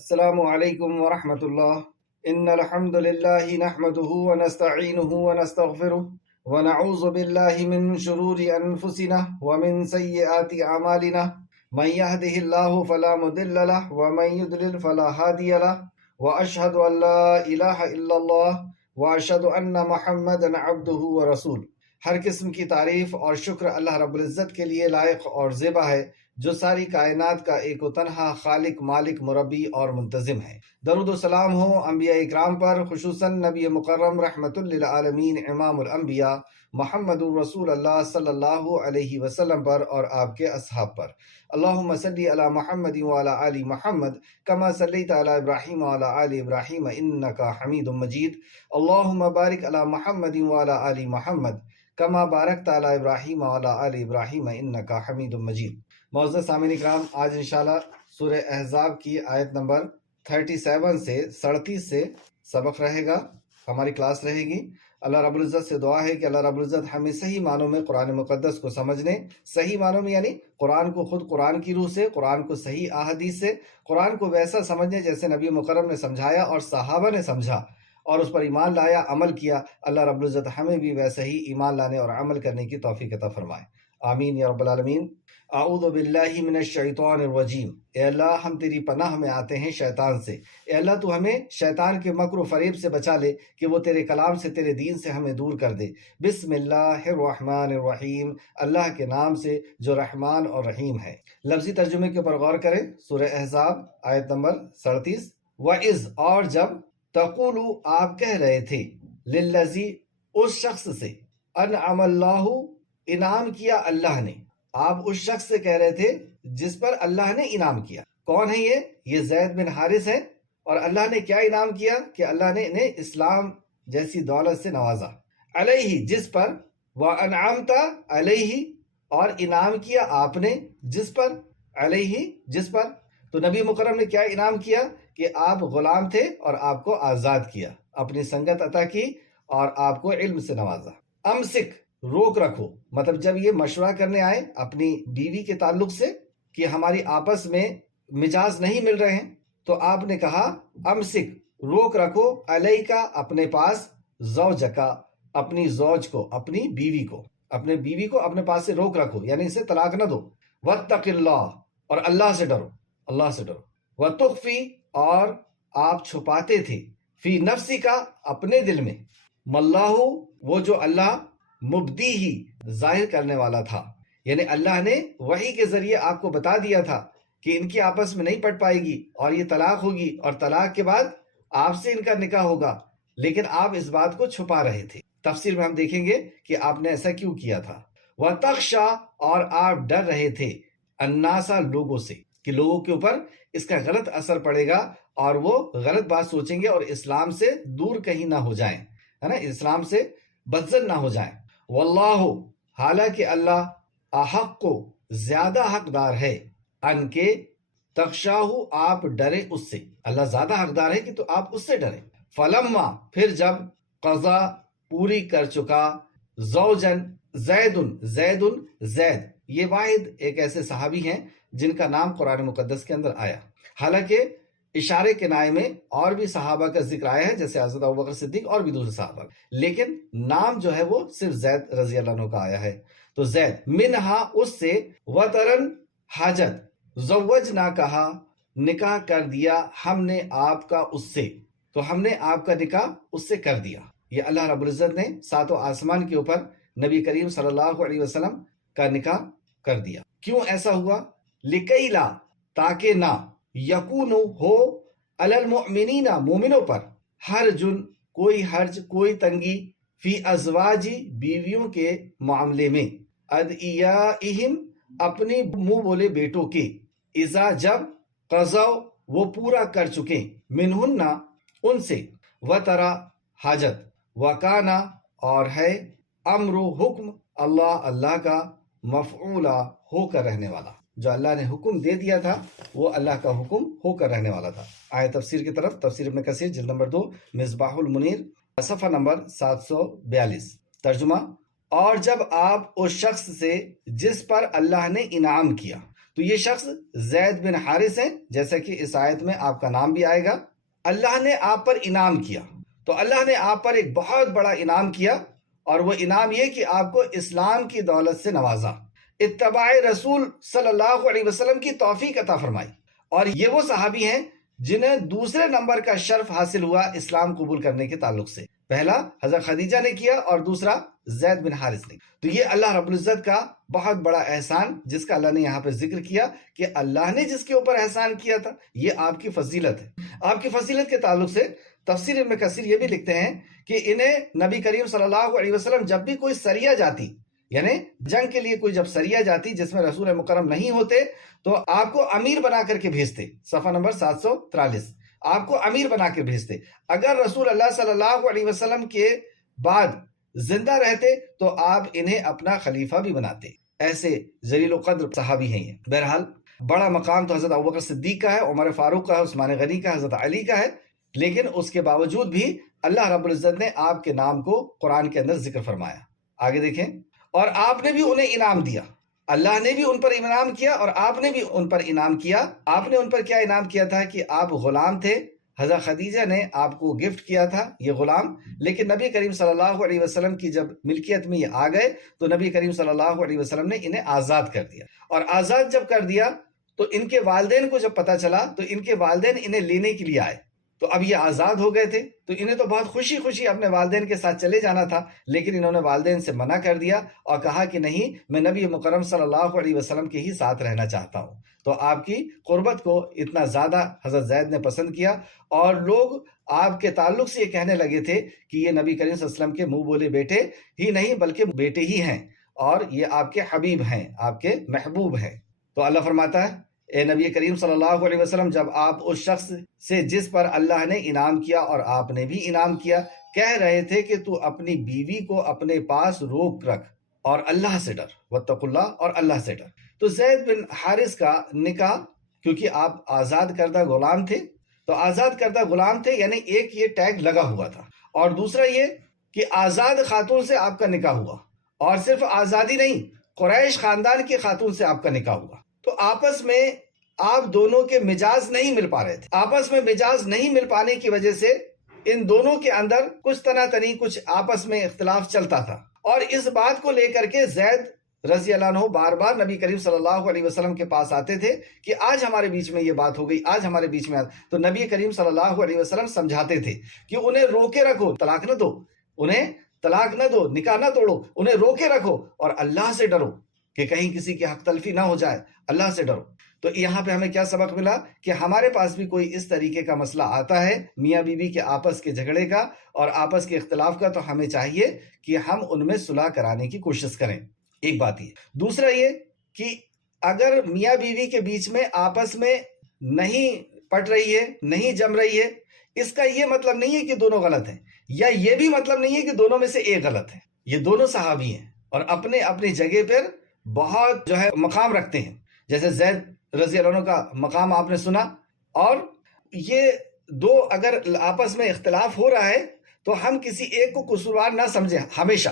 السلام علیکم ورحمۃ اللہ۔ ان الحمد للہ نحمده ونستعینه ونستغفره ونعوذ باللہ من شرور انفسنا ومن سیئات اعمالنا من يهده الله فلا مضل له ومن يضلل فلا هادي له واشهد ان لا الہ الا اللہ واشهد ان محمدا عبده ورسول۔ ہر قسم کی تعریف اور شکر اللہ رب العزت کے لیے لائق اور زیبا ہے، جو ساری کائنات کا ایک و تنہا خالق، مالک، مربی اور منتظم ہے۔ درود و سلام ہو انبیاء اکرام پر، خصوصاً نبی مکرم رحمت للعالمین امام الانبیاء محمد رسول اللہ صلی اللہ علیہ وسلم پر اور آپ کے اصحاب پر۔ اللہم صلی علی محمد وعلی آل محمد کما صلیت علی ابراہیم وعلی آل ابراہیم انکا حمید مجید۔ اللہم بارک علی محمد وعلی آل محمد کما بارکت علی ابراہیم وعلی آل ابراہیم انکا حمید مجید۔ معزز سامعین اکرام، آج انشاءاللہ سورہ احزاب کی آیت نمبر 37 سے 37 سے سبق رہے گا، ہماری کلاس رہے گی۔ اللہ رب العزت سے دعا ہے کہ اللہ رب العزت ہمیں صحیح معنوں میں قرآن مقدس کو سمجھنے، صحیح معنوں میں یعنی قرآن کو خود قرآن کی روح سے، قرآن کو صحیح احادیث سے، قرآن کو ویسا سمجھنے جیسے نبی مکرم نے سمجھایا اور صحابہ نے سمجھا اور اس پر ایمان لایا، عمل کیا۔ اللہ رب العزت ہمیں بھی ویسے ہی ایمان لانے اور عمل کرنے کی توفیق عطا فرمائے، آمین یا رب العالمین۔ اعوذ باللہ من الشیطان الرجیم، اے اللہ ہم تیری پناہ میں آتے ہیں شیطان سے۔ اے اللہ تو ہمیں شیطان کے مکر و فریب سے بچا لے کہ وہ تیرے کلام سے، تیرے دین سے ہمیں دور کر دے۔ بسم اللہ الرحمن الرحیم، اللہ کے نام سے جو رحمان اور رحیم ہے۔ لفظی ترجمے کے اوپر غور کریں۔ سورہ احزاب آیت نمبر 37۔ وَإِذْ، اور جب، تقولو، آپ کہہ رہے تھے، للذی، اس شخص سے، انعم اللہ، انعام کیا اللہ نے۔ آپ اس شخص سے کہہ رہے تھے جس پر اللہ نے انعام کیا۔ کون ہے یہ زید بن حارث ہے۔ اور اللہ نے کیا انعام کیا کہ اللہ نے انہیں اسلام جیسی دولت سے نوازا۔ علیہ، جس پر، وانعمت علیہ، اور انعام کیا آپ نے جس پر، علیہ، جس پر۔ تو نبی مکرم نے کیا انعام کیا کہ آپ غلام تھے اور آپ کو آزاد کیا، اپنی سنگت عطا کی اور آپ کو علم سے نوازا۔ امسک، روک رکھو، مطلب جب یہ مشورہ کرنے آئے اپنی بیوی کے تعلق سے کہ ہماری آپس میں مزاج نہیں مل رہے ہیں، تو آپ نے کہا امسک، روک رکھو، علیکا، اپنے پاس، زوجکا، اپنی زوج کو، اپنی بیوی کو، اپنے بیوی کو اپنے پاس سے روک رکھو، یعنی اسے طلاق نہ دو۔ واتق اللہ، اور اللہ سے ڈرو، اللہ سے ڈرو۔ وتخفی، اور آپ چھپاتے تھے، فی نفسی کا، اپنے دل میں، ماللہ، وہ جو اللہ، مبدی ہی، ظاہر کرنے والا تھا، یعنی اللہ نے وحی کے ذریعے آپ کو بتا دیا تھا کہ ان کی آپس میں نہیں پڑ پائے گی اور یہ طلاق ہوگی اور طلاق کے بعد آپ سے ان کا نکاح ہوگا، لیکن آپ اس بات کو چھپا رہے تھے۔ تفسیر میں ہم دیکھیں گے کہ آپ نے ایسا کیوں کیا تھا۔ وَتَخْشَى، اور آپ ڈر رہے تھے، النَّاسَ، لوگوں سے، کہ لوگوں کے اوپر اس کا غلط اثر پڑے گا اور وہ غلط بات سوچیں گے اور اسلام سے دور کہیں نہ ہو جائیں، ہے نا، اسلام سے بدزن نہ ہو جائیں۔ واللہ، حالانکہ اللہ، احق، زیادہ حقدار ہے، ان کے، تخشاہ، آپ ڈرے اس سے، اللہ زیادہ حقدار ہے کہ تو آپ اس سے ڈریں۔ فلما، پھر جب، قضا، پوری کر چکا، زوجن، زید، زید، یہ واحد ایک ایسے صحابی ہیں جن کا نام قرآن مقدس کے اندر آیا، حالانکہ اشارے کے نائے میں اور بھی صحابہ کا ذکر آیا ہے، جیسے حضرت ابوبکر صدیق اور بھی دوسرے صحابہ، لیکن نام جو ہے وہ صرف زید رضی اللہ عنہ کا آیا ہے۔ تو زید، منہا، اس سے، وطرن، حاجت، زوجنا، کہا، نکاح کر دیا ہم نے آپ کا اس سے، تو ہم نے آپ کا نکاح اس سے کر دیا۔ یہ اللہ رب العزت نے ساتوں آسمان کے اوپر نبی کریم صلی اللہ علیہ وسلم کا نکاح کر دیا۔ کیوں ایسا ہوا؟ لکیلا، تاکہ نہ، یکون، ہو، علی المؤمنین، مومنوں پر، حرجن، کوئی حرج، کوئی تنگی، فی ازواجی، بیویوں کے معاملے میں، ادعیائہم، اپنے منہ بولے بیٹوں کے، اذا، جب، قضوا، وہ پورا کر چکے، منہن، ان سے، وترا، حاجت، وکانا، اور ہے، امر، حکم، اللہ کا، مفعولا، ہو کر رہنے والا، جو اللہ نے حکم دے دیا تھا وہ اللہ کا حکم ہو کر رہنے والا تھا۔ آئے تفسیر کی طرف، تفسیر ابن کثیر جلد نمبر 2، مصباح المنیر، صفحہ نمبر 742۔ ترجمہ، اور جب آپ اس شخص سے جس پر اللہ نے انعام کیا، تو تو یہ شخص زید بن حارث ہیں، جیسا کہ اس آیت میں آپ کا نام بھی آئے گا۔ اللہ نے آپ پر انعام کیا، تو اللہ نے آپ پر ایک بہت بڑا انعام کیا، اور وہ انعام یہ کہ آپ کو اسلام کی دولت سے نوازا، اتباع رسول صلی اللہ علیہ وسلم کی توفیق عطا فرمائی۔ اور یہ وہ صحابی ہیں جنہیں دوسرے نمبر کا شرف حاصل ہوا اسلام قبول کرنے کے تعلق سے۔ پہلا حضرت خدیجہ نے کیا اور دوسرا زید بن حارث نے۔ تو یہ اللہ رب العزت کا بہت بڑا احسان جس کا اللہ نے یہاں پہ ذکر کیا کہ اللہ نے جس کے اوپر احسان کیا تھا، یہ آپ کی فضیلت ہے۔ آپ کی فضیلت کے تعلق سے تفسیر ابن کثیر یہ بھی لکھتے ہیں کہ انہیں نبی کریم صلی اللہ علیہ وسلم جب بھی کوئی سریہ جاتی، یعنی جنگ کے لیے کوئی جب سریہ جاتی جس میں رسول مکرم نہیں ہوتے، تو آپ کو امیر بنا کر کے بھیجتے۔ صفحہ نمبر 743، آپ کو امیر بنا کے بھیجتے۔ اگر رسول اللہ صلی اللہ علیہ وسلم کے بعد زندہ رہتے تو آپ انہیں اپنا خلیفہ بھی بناتے۔ ایسے ذلیل القدر صحابی ہیں یہ۔ بہرحال بڑا مقام تو حضرت ابوبکر صدیق کا ہے، عمر فاروق کا ہے، عثمان غنی کا ہے، حضرت علی کا ہے، لیکن اس کے باوجود بھی اللہ رب العزت نے آپ کے نام کو قرآن کے اندر ذکر فرمایا۔ آگے دیکھیں، اور آپ نے بھی انہیں انعام دیا، اللہ نے بھی ان پر انعام کیا اور آپ نے بھی ان پر انعام کیا۔ آپ نے ان پر کیا انعام کیا تھا کہ آپ غلام تھے، حضرت خدیجہ نے آپ کو گفٹ کیا تھا یہ غلام، لیکن نبی کریم صلی اللہ علیہ وسلم کی جب ملکیت میں یہ آ گئے تو نبی کریم صلی اللہ علیہ وسلم نے انہیں آزاد کر دیا، اور آزاد جب کر دیا تو ان کے والدین کو جب پتا چلا تو ان کے والدین انہیں لینے کے لیے آئے۔ تو اب یہ آزاد ہو گئے تھے تو انہیں تو بہت خوشی خوشی اپنے والدین کے ساتھ چلے جانا تھا، لیکن انہوں نے والدین سے منع کر دیا اور کہا کہ نہیں، میں نبی مکرم صلی اللہ علیہ وسلم کے ہی ساتھ رہنا چاہتا ہوں۔ تو آپ کی قربت کو اتنا زیادہ حضرت زید نے پسند کیا، اور لوگ آپ کے تعلق سے یہ کہنے لگے تھے کہ یہ نبی کریم صلی اللہ علیہ وسلم کے منہ بولے بیٹے ہی نہیں بلکہ بیٹے ہی ہیں، اور یہ آپ کے حبیب ہیں، آپ کے محبوب ہیں۔ تو اللہ فرماتا ہے، اے نبی کریم صلی اللہ علیہ وسلم، جب آپ اس شخص سے جس پر اللہ نے انعام کیا اور آپ نے بھی انعام کیا کہہ رہے تھے کہ تو اپنی بیوی کو اپنے پاس روک رکھ اور اللہ سے ڈر، واتقوا اللہ، اور اللہ سے ڈر۔ تو زید بن حارث کا نکاح، کیونکہ آپ آزاد کردہ غلام تھے، تو آزاد کردہ غلام تھے یعنی ایک یہ ٹیگ لگا ہوا تھا، اور دوسرا یہ کہ آزاد خاتون سے آپ کا نکاح ہوا، اور صرف آزادی نہیں، قریش خاندان کی خاتون سے آپ کا نکاح ہوا۔ تو آپس میں آپ دونوں کے مزاج نہیں مل پا رہے تھے، آپس میں مزاج نہیں مل پانے کی وجہ سے ان دونوں کے اندر کچھ تناطنی، کچھ آپس میں اختلاف چلتا تھا، اور اس بات کو لے کر کے زید رضی اللہ عنہ بار بار نبی کریم صلی اللہ علیہ وسلم کے پاس آتے تھے کہ آج ہمارے بیچ میں یہ بات ہو گئی، آج ہمارے بیچ میں تو نبی کریم صلی اللہ علیہ وسلم سمجھاتے تھے کہ انہیں روکے رکھو، طلاق نہ دو، انہیں طلاق نہ دو، نکاح نہ توڑو، انہیں روکے رکھو، اور اللہ سے ڈرو کہ کہیں کسی کی حق تلفی نہ ہو جائے، اللہ سے ڈرو۔ تو یہاں پہ ہمیں کیا سبق ملا کہ ہمارے پاس بھی کوئی اس طریقے کا مسئلہ آتا ہے میاں بیوی کے آپس کے جھگڑے کا اور آپس کے اختلاف کا، تو ہمیں چاہیے کہ ہم ان میں صلح کرانے کی کوشش کریں۔ ایک بات یہ، دوسرا یہ کہ اگر میاں بیوی کے بیچ میں آپس میں نہیں پٹ رہی ہے، نہیں جم رہی ہے، اس کا یہ مطلب نہیں ہے کہ دونوں غلط ہیں، یا یہ بھی مطلب نہیں ہے کہ دونوں میں سے ایک غلط ہے۔ یہ دونوں صحابی ہیں اور اپنے اپنی جگہ پر بہت مقام رکھتے ہیں، جیسے زید رضی اللہ عنہ کا مقام آپ نے سنا، اور یہ دو اگر آپس میں اختلاف ہو رہا ہے تو ہم کسی ایک کو قصوروار نہ سمجھیں۔ ہمیشہ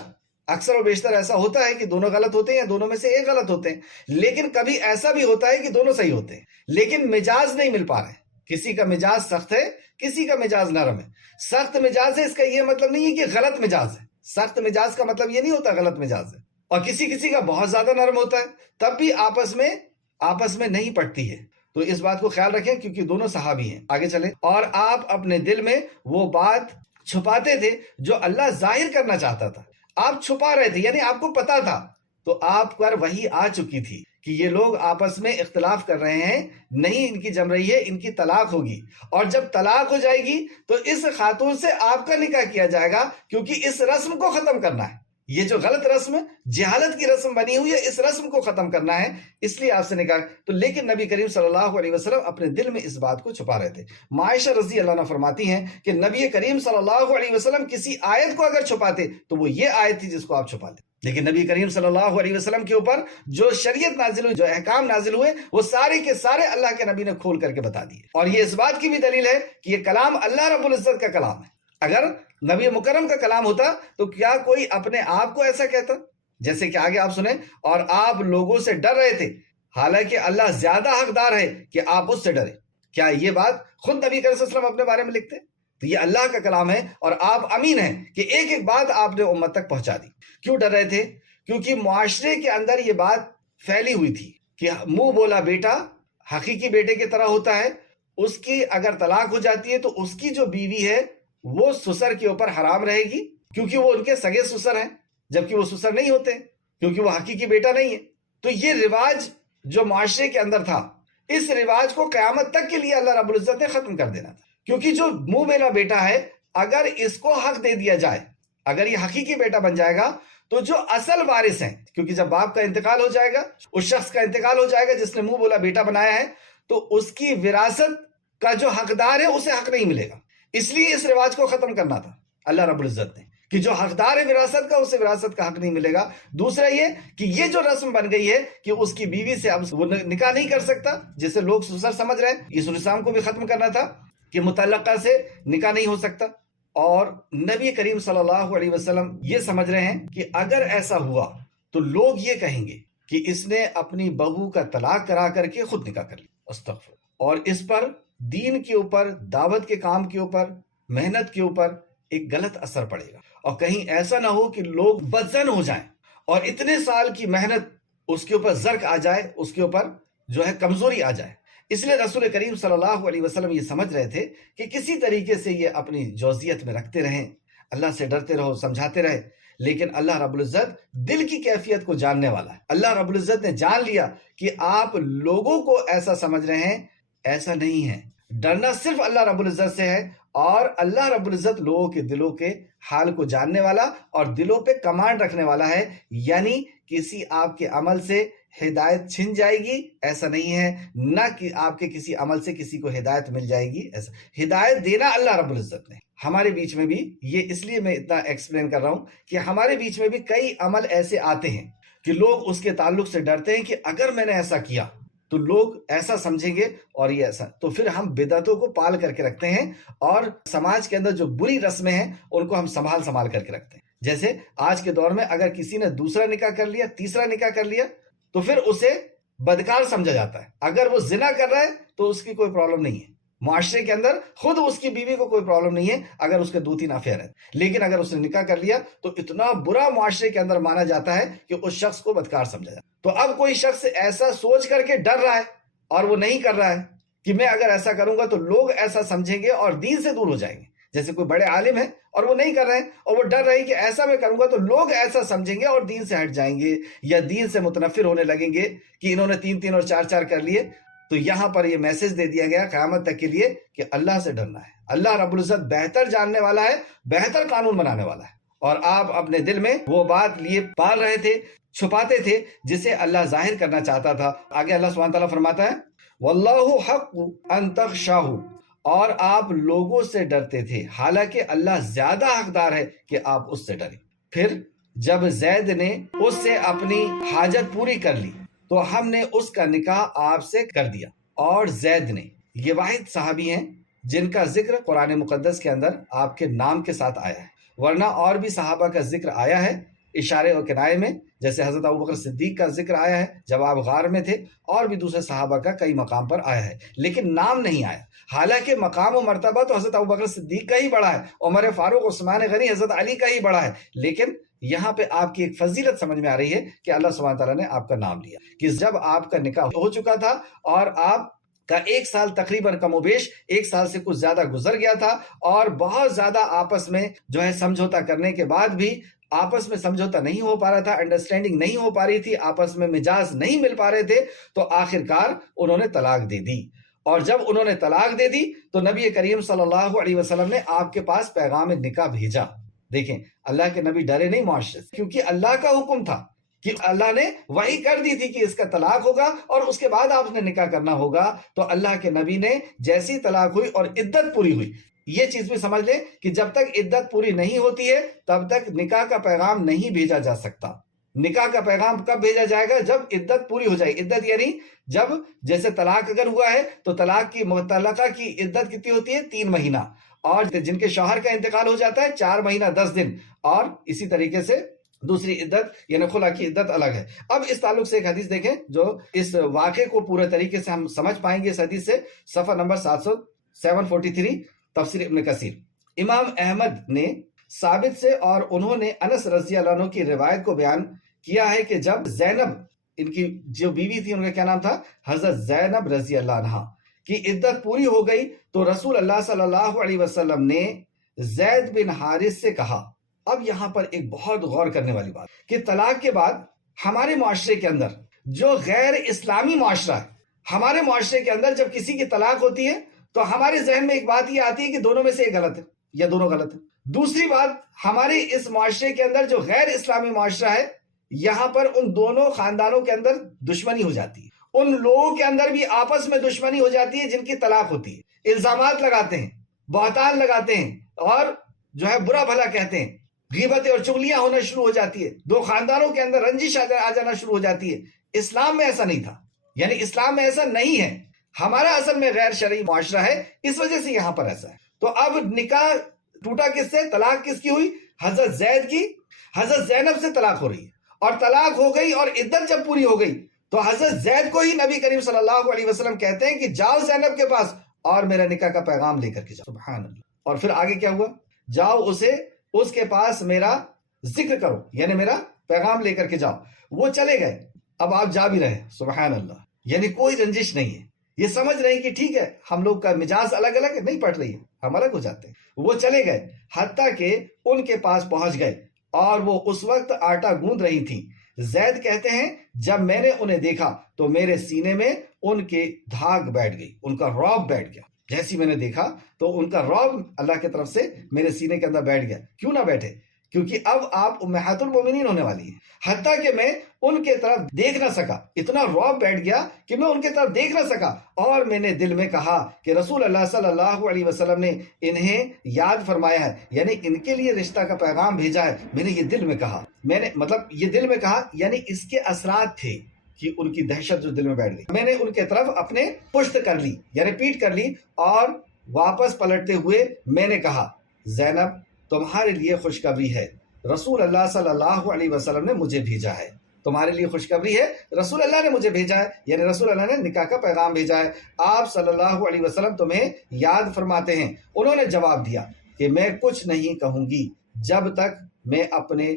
اکثر و بیشتر ایسا ہوتا ہے کہ دونوں غلط ہوتے ہیں یا دونوں میں سے ایک غلط ہوتے ہیں، لیکن کبھی ایسا بھی ہوتا ہے کہ دونوں صحیح ہوتے ہیں، لیکن مزاج نہیں مل پا رہے۔ کسی کا مزاج سخت ہے، کسی کا مزاج نرم ہے۔ سخت مزاج ہے اس کا یہ مطلب نہیں ہے کہ غلط مزاج ہے، سخت مزاج کا مطلب یہ نہیں ہوتا غلط مزاج ہے، اور کسی کا بہت زیادہ نرم ہوتا ہے، تب بھی آپس میں نہیں پڑتی ہے۔ تو اس بات کو خیال رکھیں کیونکہ دونوں صحابی ہیں۔ آگے چلیں، اور آپ اپنے دل میں وہ بات چھپاتے تھے جو اللہ ظاہر کرنا چاہتا تھا، آپ چھپا رہے تھے، یعنی آپ کو پتا تھا، تو آپ پر وحی آ چکی تھی کہ یہ لوگ آپس میں اختلاف کر رہے ہیں، نہیں ان کی جم رہی ہے، ان کی طلاق ہوگی، اور جب طلاق ہو جائے گی تو اس خاتون سے آپ کا نکاح کیا جائے گا، کیونکہ اس رسم کو ختم کرنا ہے۔ یہ جو غلط رسم، جہالت کی رسم بنی ہوئی ہے، اس رسم کو ختم کرنا ہے، اس لیے آپ سے نکاح۔ تو لیکن نبی کریم صلی اللہ علیہ وسلم اپنے دل میں اس بات کو چھپا رہے تھے۔ عائشہ رضی اللہ عنہ فرماتی ہیں کہ نبی کریم صلی اللہ علیہ وسلم کسی آیت کو اگر چھپاتے تو وہ یہ آیت تھی جس کو آپ چھپا لیں، لیکن نبی کریم صلی اللہ علیہ وسلم کے اوپر جو شریعت نازل ہوئی، جو احکام نازل ہوئے، وہ سارے کے سارے اللہ کے نبی نے کھول کر کے بتا دیے۔ اور یہ اس بات کی بھی دلیل ہے کہ یہ کلام اللہ رب العزت کا کلام ہے۔ اگر نبی مکرم کا کلام ہوتا تو کیا کوئی اپنے آپ کو ایسا کہتا؟ جیسے کہ آگے آپ سنیں، اور آپ لوگوں سے ڈر رہے تھے حالانکہ اللہ زیادہ حقدار ہے کہ آپ اس سے ڈریں۔ کیا یہ بات خود نبی کریم صلی اللہ علیہ وسلم اپنے بارے میں لکھتے؟ تو یہ اللہ کا کلام ہے اور آپ امین ہیں کہ ایک ایک بات آپ نے امت تک پہنچا دی۔ کیوں ڈر رہے تھے؟ کیونکہ معاشرے کے اندر یہ بات پھیلی ہوئی تھی کہ منہ بولا بیٹا حقیقی بیٹے کی طرح ہوتا ہے، اس کی اگر طلاق ہو جاتی ہے تو اس کی جو بیوی ہے وہ سسر کے اوپر حرام رہے گی، کیونکہ وہ ان کے سگے سسر ہیں، جبکہ وہ سسر نہیں ہوتے کیونکہ وہ حقیقی بیٹا نہیں ہے۔ تو یہ رواج جو معاشرے کے اندر تھا، اس رواج کو قیامت تک کے لیے اللہ رب العزت نے ختم کر دینا تھا، کیونکہ جو منہ میرا بیٹا ہے اگر اس کو حق دے دیا جائے، اگر یہ حقیقی بیٹا بن جائے گا تو جو اصل وارث ہیں، کیونکہ جب باپ کا انتقال ہو جائے گا، اس شخص کا انتقال ہو جائے گا جس نے منہ بولا بیٹا بنایا ہے، تو اس کی وراثت کا جو حقدار ہے اسے حق نہیں ملے گا۔ اس لیے اس رواج کو ختم کرنا تھا اللہ رب العزت نے کہ جو حقدار ہے وراثت کا اسے وراثت کا حق نہیں ملے گا۔ دوسرا یہ کہ یہ جو رسم بن گئی ہے کہ اس کی بیوی سے اب وہ نکاح نہیں کر سکتا، جسے لوگ سسر سمجھ رہے ہیں، اس رسم کو بھی ختم کرنا تھا کہ متعلقہ سے نکاح نہیں ہو سکتا۔ اور نبی کریم صلی اللہ علیہ وسلم یہ سمجھ رہے ہیں کہ اگر ایسا ہوا تو لوگ یہ کہیں گے کہ اس نے اپنی بہو کا طلاق کرا کر کے خود نکاح کر لیا، استغفر، اور اس پر دین کے اوپر، دعوت کے کام کے اوپر، محنت کے اوپر ایک غلط اثر پڑے گا، اور کہیں ایسا نہ ہو کہ لوگ بدزن ہو جائیں اور اتنے سال کی محنت اس کے اوپر زرق آ جائے، اس کے اوپر جو ہے کمزوری آ جائے۔ اس لیے رسول کریم صلی اللہ علیہ وسلم یہ سمجھ رہے تھے کہ کسی طریقے سے یہ اپنی جوزیت میں رکھتے رہیں، اللہ سے ڈرتے رہو، سمجھاتے رہے، لیکن اللہ رب العزت دل کی کیفیت کو جاننے والا ہے۔ اللہ رب العزت نے جان لیا کہ آپ لوگوں کو ایسا سمجھ رہے ہیں، ایسا نہیں ہے۔ ڈرنا صرف اللہ رب العزت سے ہے، اور اللہ رب العزت لوگوں کے دلوں کے حال کو جاننے والا اور دلوں پہ کمانڈ رکھنے والا ہے، یعنی کسی آپ کے عمل سے ہدایت چھن جائے گی ایسا نہیں ہے، نہ کہ آپ کے کسی عمل سے کسی کو ہدایت مل جائے گی ایسا۔ ہدایت دینا اللہ رب العزت نے۔ ہمارے بیچ میں بھی یہ اس لیے میں اتنا ایکسپلین کر رہا ہوں کہ ہمارے بیچ میں بھی کئی عمل ایسے آتے ہیں کہ لوگ اس کے تعلق سے ڈرتے ہیں کہ اگر میں نے ایسا کیا تو لوگ ایسا سمجھیں گے اور یہ ایسا، تو پھر ہم بدعتوں کو پال کر کے رکھتے ہیں اور سماج کے اندر جو بری رسمیں ہیں ان کو ہم سنبھال کر کے رکھتے ہیں۔ جیسے آج کے دور میں اگر کسی نے دوسرا نکاح کر لیا، تیسرا نکاح کر لیا، تو پھر اسے بدکار سمجھا جاتا ہے۔ اگر وہ زنا کر رہا ہے تو اس کی کوئی پرابلم نہیں ہے، معاشرے کے اندر خود اس کی بیوی کو کوئی پرابلم نہیں ہے اگر اس کے 2-3 افیئر ہیں، لیکن اگر اس نے نکاح کر لیا تو اتنا برا معاشرے کے اندر مانا جاتا ہے کہ اس شخص کو بدکار سمجھا جاتا ہے۔ تو اب کوئی شخص ایسا سوچ کر کے ڈر رہا ہے اور وہ نہیں کر رہا ہے کہ میں اگر ایسا کروں گا تو لوگ ایسا سمجھیں گے اور دین سے دور ہو جائیں گے۔ جیسے کوئی بڑے عالم ہیں اور وہ نہیں کر رہے ہیں اور وہ ڈر رہے ہیں کہ ایسا میں کروں گا تو لوگ ایسا سمجھیں گے اور دین سے ہٹ جائیں گے یا دین سے متنفر ہونے لگیں گے کہ انہوں نے 3 اور 4 کر لیے۔ تو یہاں پر یہ میسج دے دیا گیا قیامت تک کے لیے کہ اللہ سے ڈرنا ہے۔ اللہ رب العزت بہتر جاننے والا ہے، بہتر قانون بنانے والا ہے، اور آپ اپنے دل میں وہ بات لیے پال رہے تھے، چھپاتے تھے جسے اللہ ظاہر کرنا چاہتا تھا۔ آگے اللہ سبحانہ تعالیٰ فرماتا ہے واللہ حق ان تخشاہ، اور آپ لوگوں سے ڈرتے تھے حالانکہ اللہ زیادہ حقدار ہے کہ آپ اس سے ڈریں۔ پھر جب زید نے اس سے اپنی حاجت پوری کر لی تو ہم نے اس کا نکاح آپ سے کر دیا۔ اور زید نے، یہ واحد صحابی ہیں جن کا ذکر قرآن مقدس کے اندر آپ کے نام کے ساتھ آیا ہے، ورنہ اور بھی صحابہ کا ذکر آیا ہے اشارے اور کنائے میں، جیسے حضرت ابوبکر صدیق کا ذکر آیا ہے جب آپ غار میں تھے، اور بھی دوسرے صحابہ کا کئی مقام پر آیا ہے، لیکن نام نہیں آیا۔ حالانکہ مقام و مرتبہ تو حضرت ابوبکر صدیق کا ہی بڑا ہے، عمر فاروق، عثمان غنی، حضرت علی کا ہی بڑا ہے، لیکن یہاں پہ آپ کی ایک فضیلت سمجھ میں آ رہی ہے کہ اللہ سبحانہ تعالیٰ نے آپ کا نام لیا کہ جب آپ کا نکاح ہو چکا تھا اور آپ کا 1 سال تقریباً کم و بیش 1 سال سے کچھ زیادہ گزر گیا تھا، اور بہت زیادہ آپس میں جو ہے سمجھوتا کرنے کے بعد بھی آپس میں سمجھوتا نہیں ہو پا رہا تھا، انڈرسٹینڈنگ نہیں ہو پا رہی تھی، آپس میں مجاز نہیں مل پا رہے تھے، تو آخر کار انہوں نے طلاق دے دی۔ اور جب انہوں نے طلاق دے دی تو نبی کریم صلی اللہ علیہ وسلم نے آپ کے پاس پیغام نکاح بھیجا۔ دیکھیں اللہ کے نبی ڈرے نہیں معاشرے سے، کیونکہ اللہ کا حکم تھا کہ اللہ نے وحی کر دی تھی کہ اس کا طلاق ہوگا اور اس کے بعد آپ نے نکاح کرنا ہوگا۔ تو اللہ کے نبی نے جیسی طلاق ہوئی اور عدت پوری ہوئی، یہ چیز بھی سمجھ لیں کہ جب تک عدت پوری نہیں ہوتی ہے تب تک نکاح کا پیغام نہیں بھیجا جا سکتا۔ نکاح کا پیغام کب بھیجا جائے گا؟ جب عدت پوری ہو جائے۔ عدت یعنی جب جیسے طلاق اگر ہوا ہے تو طلاق کی مطلقہ کی عدت کتنی ہوتی ہے؟ 3 مہینہ، اور جن کے شوہر کا انتقال ہو جاتا ہے 4 مہینہ 10 دن، اور اسی طریقے سے دوسری عدت یعنی خلا کی عدت الگ ہے۔ اب اس تعلق سے ایک حدیث دیکھیں جو اس واقعے کو پورے طریقے سے ہم سمجھ پائیں گے۔ اس حدیث سے صفحہ نمبر 743 تفسیر ابن کثیر۔ امام احمد نے ثابت سے اور انہوں نے انس رضی اللہ عنہ کی روایت کو بیان کیا ہے کہ جب زینب، ان کی جو بیوی تھی ان کا کیا نام تھا، حضرت زینب رضی اللہ عنہ کی عدت پوری ہو گئی تو رسول اللہ صلی اللہ علیہ وسلم نے زید بن حارث سے کہا۔ اب یہاں پر ایک بہت غور کرنے والی بات کہ طلاق کے بعد ہمارے معاشرے کے اندر جو غیر اسلامی معاشرہ ہے، ہمارے معاشرے کے اندر جب کسی کی طلاق ہوتی ہے تو ہمارے ذہن میں ایک بات یہ آتی ہے کہ دونوں میں سے ایک غلط ہے یا دونوں غلط ہے۔ دوسری بات، ہمارے اس معاشرے کے اندر جو غیر اسلامی معاشرہ ہے، یہاں پر ان دونوں خاندانوں کے اندر دشمنی ہو جاتی ہے، ان لوگوں کے اندر بھی آپس میں دشمنی ہو جاتی ہے جن کی طلاق ہوتی ہے، الزامات لگاتے ہیں، بہتان لگاتے ہیں اور جو ہے برا بھلا کہتے ہیں، غیبتیں اور چغلیاں ہونا شروع ہو جاتی ہے، دو خاندانوں کے اندر رنجش آ جانا شروع ہو جاتی ہے۔ اسلام میں ایسا نہیں تھا، یعنی اسلام میں ایسا نہیں ہے، ہمارا اصل میں غیر شرعی معاشرہ ہے، اس وجہ سے یہاں پر ایسا ہے۔ تو اب نکاح ٹوٹا کس سے، طلاق کس کی ہوئی، حضرت زید کی، حضرت زینب سے طلاق ہو رہی ہے، اور طلاق ہو گئی اور عدت جب پوری ہو گئی تو حضرت زید کو ہی نبی کریم صلی اللہ علیہ وسلم کہتے ہیں کہ جاؤ زینب کے پاس اور میرا نکاح کا پیغام لے کر کے جاؤ۔ سبحان اللہ۔ اور پھر آگے کیا ہوا، جاؤ اس کے پاس میرا ذکر کرو، یعنی میرا پیغام لے کر کے جاؤ۔ وہ چلے گئے، اب آپ جا بھی رہے، سبحان اللہ، یعنی کوئی رنجش نہیں ہے، یہ سمجھ رہے ہیں کہ ٹھیک ہے ہم لوگ کا مزاج الگ الگ ہے، نہیں پٹ رہی ہے، ہم الگ ہو جاتے ہیں۔ وہ چلے گئے حتیٰ کہ ان کے پاس پہنچ گئے اور وہ اس وقت آٹا گوندھ رہی تھی۔ زید کہتے ہیں جب میں نے انہیں دیکھا تو میرے سینے میں ان کے دھاگ بیٹھ گئی، ان کا رعب بیٹھ گیا۔ جیسی میں نے دیکھا تو ان کا رعب اللہ کی طرف سے میرے سینے کے اندر بیٹھ گیا۔ کیوں نہ بیٹھے، کیونکہ اب آپ امہات المومنین ہونے والی ہیں۔ حتیٰ کہ میں ان کے طرف دیکھ نہ سکا، اتنا رعب بیٹھ گیا کہ میں ان کے طرف دیکھ نہ سکا، اور میں نے دل میں کہا کہ رسول اللہ صلی اللہ علیہ وسلم نے انہیں یاد فرمایا ہے، یعنی ان کے لیے رشتہ کا پیغام بھیجا ہے۔ میں نے یہ دل میں کہا، یہ دل میں کہا یعنی اس کے اثرات تھے کہ ان کی دہشت جو دل میں بیٹھ گئی۔ میں نے ان کے طرف اپنے پشت کر لی، یعنی پیٹ کر لی، اور واپس پلٹتے ہوئے میں نے کہا زینب تمہارے لیے خوشخبری ہے، رسول اللہ صلی اللہ علیہ وسلم نے مجھے بھیجا ہے، تمہارے لیے خوشخبری ہے، رسول اللہ نے مجھے بھیجا ہے، یعنی رسول اللہ نے نکاح کا پیغام بھیجا ہے، آپ صلی اللہ علیہ وسلم تمہیں یاد فرماتے ہیں۔ انہوں نے جواب دیا کہ میں کچھ نہیں کہوں گی جب تک میں اپنے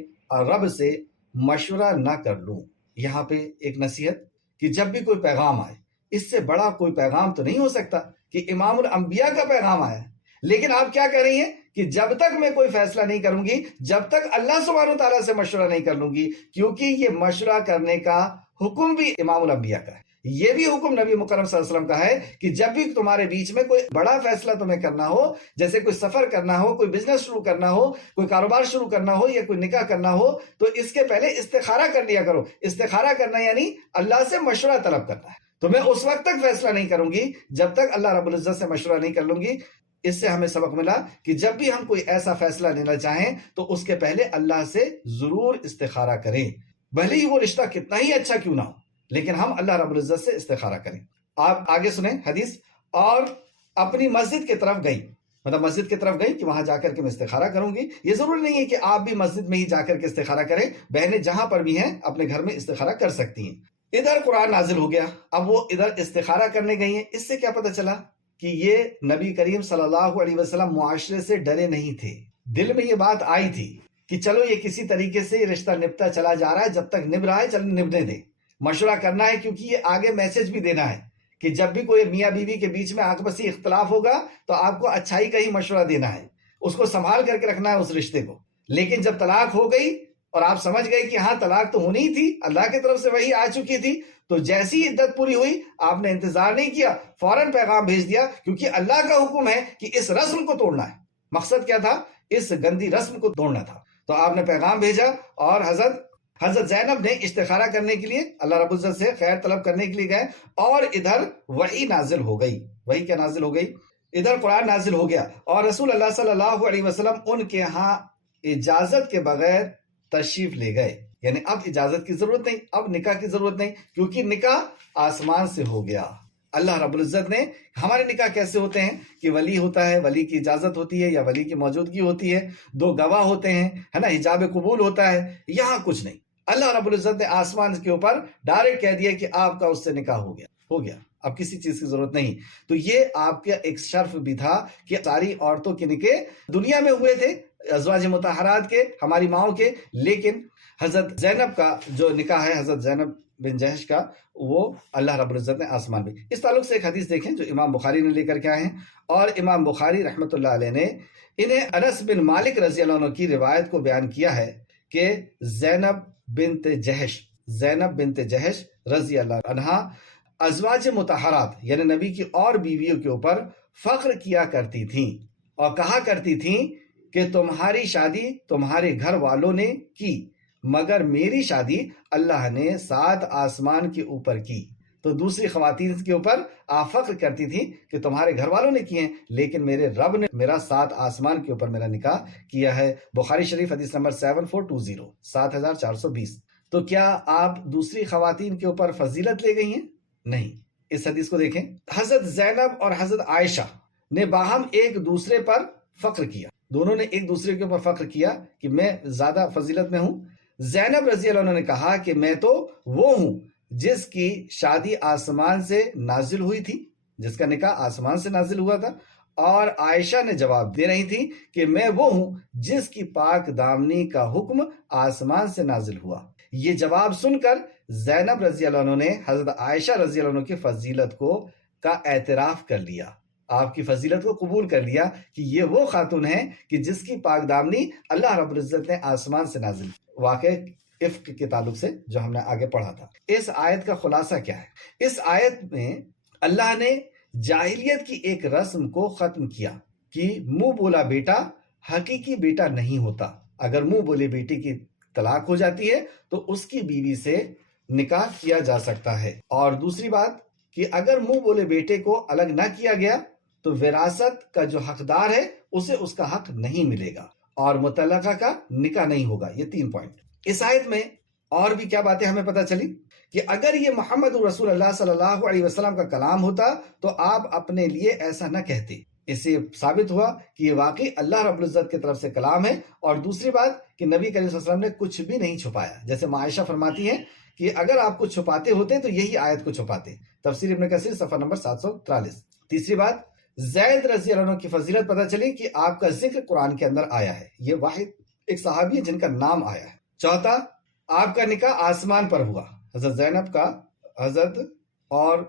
رب سے مشورہ نہ کر لوں۔ یہاں پہ ایک نصیحت کہ جب بھی کوئی پیغام آئے، اس سے بڑا کوئی پیغام تو نہیں ہو سکتا کہ امام الانبیاء کا پیغام آیا ہے، لیکن آپ کیا کہہ رہی ہیں کہ جب تک میں کوئی فیصلہ نہیں کروں گی، جب تک اللہ سبحانہ وتعالیٰ سے مشورہ نہیں کر لوں گی، کیونکہ یہ مشورہ کرنے کا حکم بھی امام الانبیاء کا ہے، یہ بھی حکم نبی مکرم صلی اللہ علیہ وسلم کا ہے کہ جب بھی تمہارے بیچ میں کوئی بڑا فیصلہ تمہیں کرنا ہو، جیسے کوئی سفر کرنا ہو، کوئی بزنس شروع کرنا ہو، کوئی کاروبار شروع کرنا ہو، یا کوئی نکاح کرنا ہو، تو اس کے پہلے استخارہ کر لیا کرو۔ استخارہ کرنا یعنی اللہ سے مشورہ طلب کرنا ہے۔ تو میں اس وقت تک فیصلہ نہیں کروں گی جب تک اللہ رب العزت سے مشورہ نہیں کر لوں گی۔ اس سے ہمیں سبق ملا کہ جب بھی ہم کوئی ایسا فیصلہ لینا چاہیں تو اس کے پہلے اللہ سے ضرور استخارہ کریں، بھلے ہی وہ رشتہ کتنا ہی اچھا کیوں نہ ہو، لیکن ہم اللہ رب العزت سے استخارہ کریں۔ آپ آگے سنیں حدیث، اور اپنی مسجد کی طرف گئی، مطلب مسجد کی طرف گئی کہ وہاں جا کر کے میں استخارہ کروں گی۔ یہ ضروری نہیں ہے کہ آپ بھی مسجد میں ہی جا کر کے استخارہ کریں، بہنیں جہاں پر بھی ہیں اپنے گھر میں استخارہ کر سکتی ہیں۔ ادھر قرآن نازل ہو گیا، اب وہ ادھر استخارہ کرنے گئی ہیں۔ اس سے کیا پتہ چلا کہ یہ نبی کریم صلی اللہ علیہ وسلم معاشرے سے ڈرے نہیں تھے، دل میں یہ بات آئی تھی کہ چلو یہ کسی طریقے سے یہ رشتہ نبتا چلا جا رہا ہے، جب تک نب رہا ہے چلو نبنے دیں، مشورہ کرنا ہے، کیونکہ یہ آگے میسج بھی دینا ہے کہ جب بھی کوئی میاں بیوی کے بیچ میں آپسی اختلاف ہوگا تو آپ کو اچھائی کا ہی مشورہ دینا ہے، اس کو سنبھال کر کے رکھنا ہے اس رشتے کو۔ لیکن جب طلاق ہو گئی اور آپ سمجھ گئے کہ ہاں طلاق تو ہونی ہی تھی، اللہ کی طرف سے وہی آ چکی تھی، تو جیسی عدت پوری ہوئی آپ نے انتظار نہیں کیا، فوراً پیغام بھیج دیا، کیونکہ اللہ کا حکم ہے کہ اس رسم کو توڑنا ہے۔ مقصد کیا تھا؟ اس گندی رسم کو توڑنا تھا۔ تو آپ نے پیغام بھیجا اور حضرت زینب نے استخارہ کرنے کے لیے اللہ رب العزت سے خیر طلب کرنے کے لیے گئے، اور ادھر وحی نازل ہو گئی۔ وحی کیا نازل ہو گئی؟ ادھر قرآن نازل ہو گیا، اور رسول اللہ صلی اللہ علیہ وسلم ان کے ہاں اجازت کے بغیر تشریف لے گئے، یعنی اب اجازت کی ضرورت نہیں، اب نکاح کی ضرورت نہیں، کیونکہ نکاح آسمان سے ہو گیا۔ اللہ رب العزت نے ہمارے نکاح کیسے ہوتے ہیں کہ ولی ہوتا ہے، ولی کی اجازت ہوتی ہے یا ولی کی موجودگی ہوتی ہے، 2 گواہ ہوتے ہیں، ہے نا، حجاب قبول ہوتا ہے. یہاں کچھ نہیں. اللہ رب العزت نے آسمان کے اوپر ڈائریکٹ کہہ دیا کہ آپ کا اس سے نکاح ہو گیا، اب کسی چیز کی ضرورت نہیں. تو یہ آپ کا ایک شرف بھی تھا کہ ساری عورتوں کے نکاح دنیا میں ہوئے تھے، ازواج مطہرات کے، ہماری ماؤں کے، لیکن حضرت زینب کا جو نکاح ہے، حضرت زینب بن جہش کا، وہ اللہ رب العزت نے آسمان میں. اس تعلق سے ایک حدیث دیکھیں جو امام بخاری نے لے کر کے آئے ہیں، اور امام بخاری رحمۃ اللہ علیہ نے انہیں انس بن مالک رضی اللہ عنہ کی روایت کو بیان کیا ہے کہ زینب بنت جہش رضی اللہ عنہا ازواج مطہرات یعنی نبی کی اور بیویوں کے اوپر فخر کیا کرتی تھیں اور کہا کرتی تھیں کہ تمہاری شادی تمہارے گھر والوں نے کی، مگر میری شادی اللہ نے 7 آسمان کے اوپر کی. تو دوسری خواتین کے اوپر آپ فخر کرتی تھی کہ تمہارے گھر والوں نے کیے ہیں، لیکن میرے رب نے میرا 7 آسمان کے اوپر میرا نکاح کیا ہے. بخاری شریف حدیث نمبر 7420 7420. تو کیا آپ دوسری خواتین کے اوپر فضیلت لے گئی ہیں؟ نہیں. اس حدیث کو دیکھیں، حضرت زینب اور حضرت عائشہ نے باہم ایک دوسرے پر فخر کیا، دونوں نے ایک دوسرے کے اوپر فخر کیا کہ میں زیادہ فضیلت میں ہوں. زینب رضی اللہ عنہ نے کہا کہ میں تو وہ ہوں جس کی شادی آسمان سے نازل ہوئی تھی، جس کا نکاح آسمان سے نازل ہوا تھا، اور عائشہ نے جواب دے رہی تھی کہ میں وہ ہوں جس کی پاک دامنی کا حکم آسمان سے نازل ہوا. یہ جواب سن کر زینب رضی اللہ عنہ نے حضرت عائشہ رضی اللہ عنہ کی فضیلت کا اعتراف کر لیا، آپ کی فضیلت کو قبول کر لیا کہ یہ وہ خاتون ہے کہ جس کی پاک دامنی اللہ رب العزت نے آسمان سے نازل. واقع عفق کے تعلق سے جو ہم نے آگے پڑھا تھا. اس آیت کا خلاصہ کیا ہے؟ اس آیت میں اللہ نے جاہلیت کی ایک رسم کو ختم کیا کہ منہ بولا بیٹا حقیقی بیٹا نہیں ہوتا. اگر منہ بولے بیٹے کی طلاق ہو جاتی ہے تو اس کی بیوی سے نکاح کیا جا سکتا ہے. اور دوسری بات کہ اگر منہ بولے بیٹے کو الگ نہ کیا گیا تو وراثت کا جو حقدار ہے اسے اس کا حق نہیں ملے گا اور مطلقہ کا نکاح نہیں ہوگا. یہ 3 پوائنٹ. اس آیت میں اور بھی کیا باتیں ہمیں پتہ چلی کہ اگر یہ محمد رسول اللہ صلی اللہ علیہ وسلم کا کلام ہوتا تو آپ اپنے لیے ایسا نہ کہتے. اس سے ثابت ہوا کہ یہ واقعی اللہ رب العزت کی طرف سے کلام ہے. اور دوسری بات کہ نبی کریم صلی اللہ علیہ وسلم نے کچھ بھی نہیں چھپایا. جیسے عائشہ فرماتی ہیں کہ اگر آپ کچھ چھپاتے ہوتے تو یہی آیت کو چھپاتے. تفسیر ابن کثیر صفحہ نمبر 743. تیسری بات، زید رضی اللہ عنہ کی فضیلت پتہ چلی کہ آپ کا ذکر قرآن کے اندر آیا ہے. یہ واحد ایک صحابی ہے جن کا نام آیا ہے. چوتھا، آپ کا نکاح آسمان پر ہوا، حضرت زینب کا حضرت. اور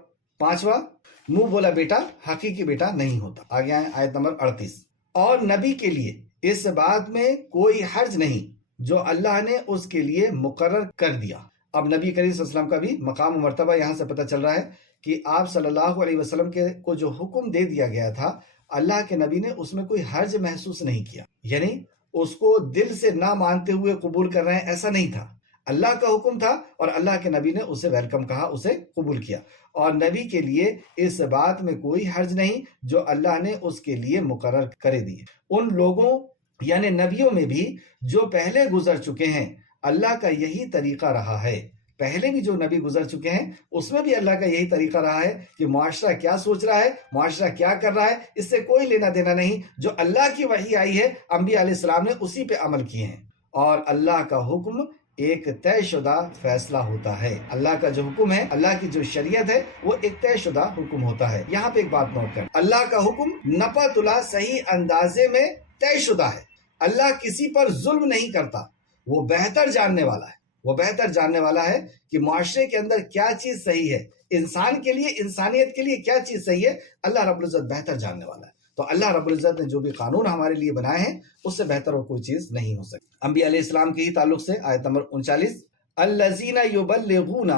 پانچواں، منہ بولا بیٹا حقیقی بیٹا نہیں ہوتا. آگے آئیں آیت نمبر 38. اور نبی کے لیے اس بات میں کوئی حرج نہیں جو اللہ نے اس کے لیے مقرر کر دیا. اب نبی کریم صلی اللہ علیہ وسلم کا بھی مقام و مرتبہ یہاں سے پتہ چل رہا ہے کہ آپ صلی اللہ علیہ وسلم کو جو حکم دے دیا گیا تھا اللہ کے نبی نے اس میں کوئی حرج محسوس نہیں کیا. یعنی اس کو دل سے نہ مانتے ہوئے قبول کر رہے ہیں ایسا نہیں تھا. اللہ کا حکم تھا اور اللہ کے نبی نے اسے ویلکم کہا، اسے قبول کیا. اور نبی کے لیے اس بات میں کوئی حرج نہیں جو اللہ نے اس کے لیے مقرر کرے دیے. ان لوگوں یعنی نبیوں میں بھی جو پہلے گزر چکے ہیں اللہ کا یہی طریقہ رہا ہے. پہلے بھی جو نبی گزر چکے ہیں اس میں بھی اللہ کا یہی طریقہ رہا ہے کہ معاشرہ کیا سوچ رہا ہے، معاشرہ کیا کر رہا ہے، اس سے کوئی لینا دینا نہیں. جو اللہ کی وحی آئی ہے انبیاء علیہ السلام نے اسی پہ عمل کیے ہیں. اور اللہ کا حکم ایک طے شدہ فیصلہ ہوتا ہے. اللہ کا جو حکم ہے، اللہ کی جو شریعت ہے، وہ ایک طے شدہ حکم ہوتا ہے. یہاں پہ ایک بات نوٹ کریں، اللہ کا حکم نپا تلا صحیح اندازے میں طے شدہ ہے. اللہ کسی پر ظلم نہیں کرتا. وہ بہتر جاننے والا ہے، وہ بہتر جاننے والا ہے کہ معاشرے کے اندر کیا چیز صحیح ہے، انسان کے لیے، انسانیت کے لیے کیا چیز صحیح ہے. اللہ رب العزت بہتر جاننے والا ہے. تو اللہ رب العزت نے جو بھی قانون ہمارے لیے بنائے ہیں اس سے بہتر اور کوئی چیز نہیں ہو سکتی. انبیاء علیہ السلام کے ہی تعلق سے آیت نمبر 39، الذین یبلغون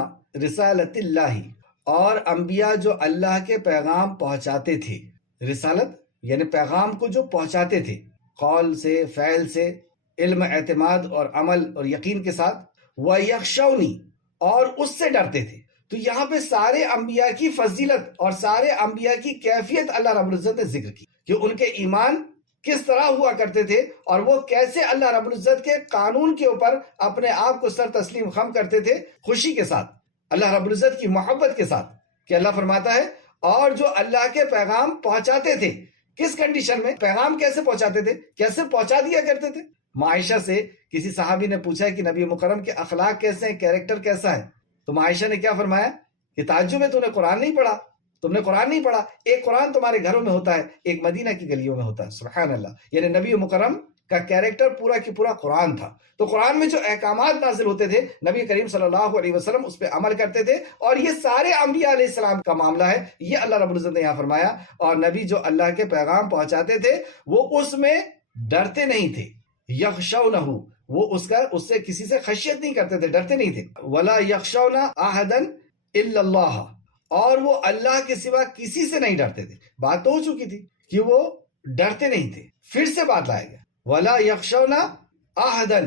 رسالت اللہ، اور انبیاء جو اللہ کے پیغام پہنچاتے تھے. رسالت یعنی پیغام کو جو پہنچاتے تھے، قول سے، فعل سے، علم، اعتماد اور عمل اور یقین کے ساتھ. وَيَخْشَوْنِ، اور اس سے ڈرتے تھے. تو یہاں پہ سارے انبیاء کی فضیلت اور سارے انبیاء کی کیفیت اللہ رب العزت نے ذکر کی کہ ان کے ایمان کس طرح ہوا کرتے تھے اور وہ کیسے اللہ رب العزت کے قانون کے اوپر اپنے آپ کو سر تسلیم خم کرتے تھے، خوشی کے ساتھ، اللہ رب العزت کی محبت کے ساتھ. کہ اللہ فرماتا ہے اور جو اللہ کے پیغام پہنچاتے تھے، کس کنڈیشن میں پیغام کیسے پہنچاتے تھے؟ کیسے پہنچا دیا کرتے تھے؟ معائشہ سے کسی صحابی نے پوچھا کہ نبی مکرم کے اخلاق کیسے ہیں، کیریکٹر کیسا ہے؟ تو معائشہ نے کیا فرمایا کہ تعجب ہے، تم نے قرآن نہیں پڑھا، تم نے قرآن نہیں پڑھا، ایک قرآن تمہارے گھروں میں ہوتا ہے، ایک مدینہ کی گلیوں میں ہوتا ہے۔ سبحان اللہ، یعنی نبی مکرم کا کیریکٹر پورا کی پورا قرآن تھا۔ تو قرآن میں جو احکامات نازل ہوتے تھے، نبی کریم صلی اللہ علیہ وسلم اس پہ عمل کرتے تھے، اور یہ سارے انبیاء علیہ السلام کا معاملہ ہے، یہ اللہ رب العزت نے یہاں فرمایا۔ اور نبی جو اللہ کے پیغام پہنچاتے تھے وہ اس میں ڈرتے نہیں تھے، یخشونہ، وہ اس سے کسی سے خشیت نہیں کرتے تھے، ڈرتے نہیں تھے۔ ولا یخشون احدا الا اللہ، اور وہ اللہ کے سوا کسی سے نہیں ڈرتے تھے۔ بات تو ہو چکی تھی کہ وہ ڈرتے نہیں تھے، پھر سے بات لایا گیا، ولا یخشون احدا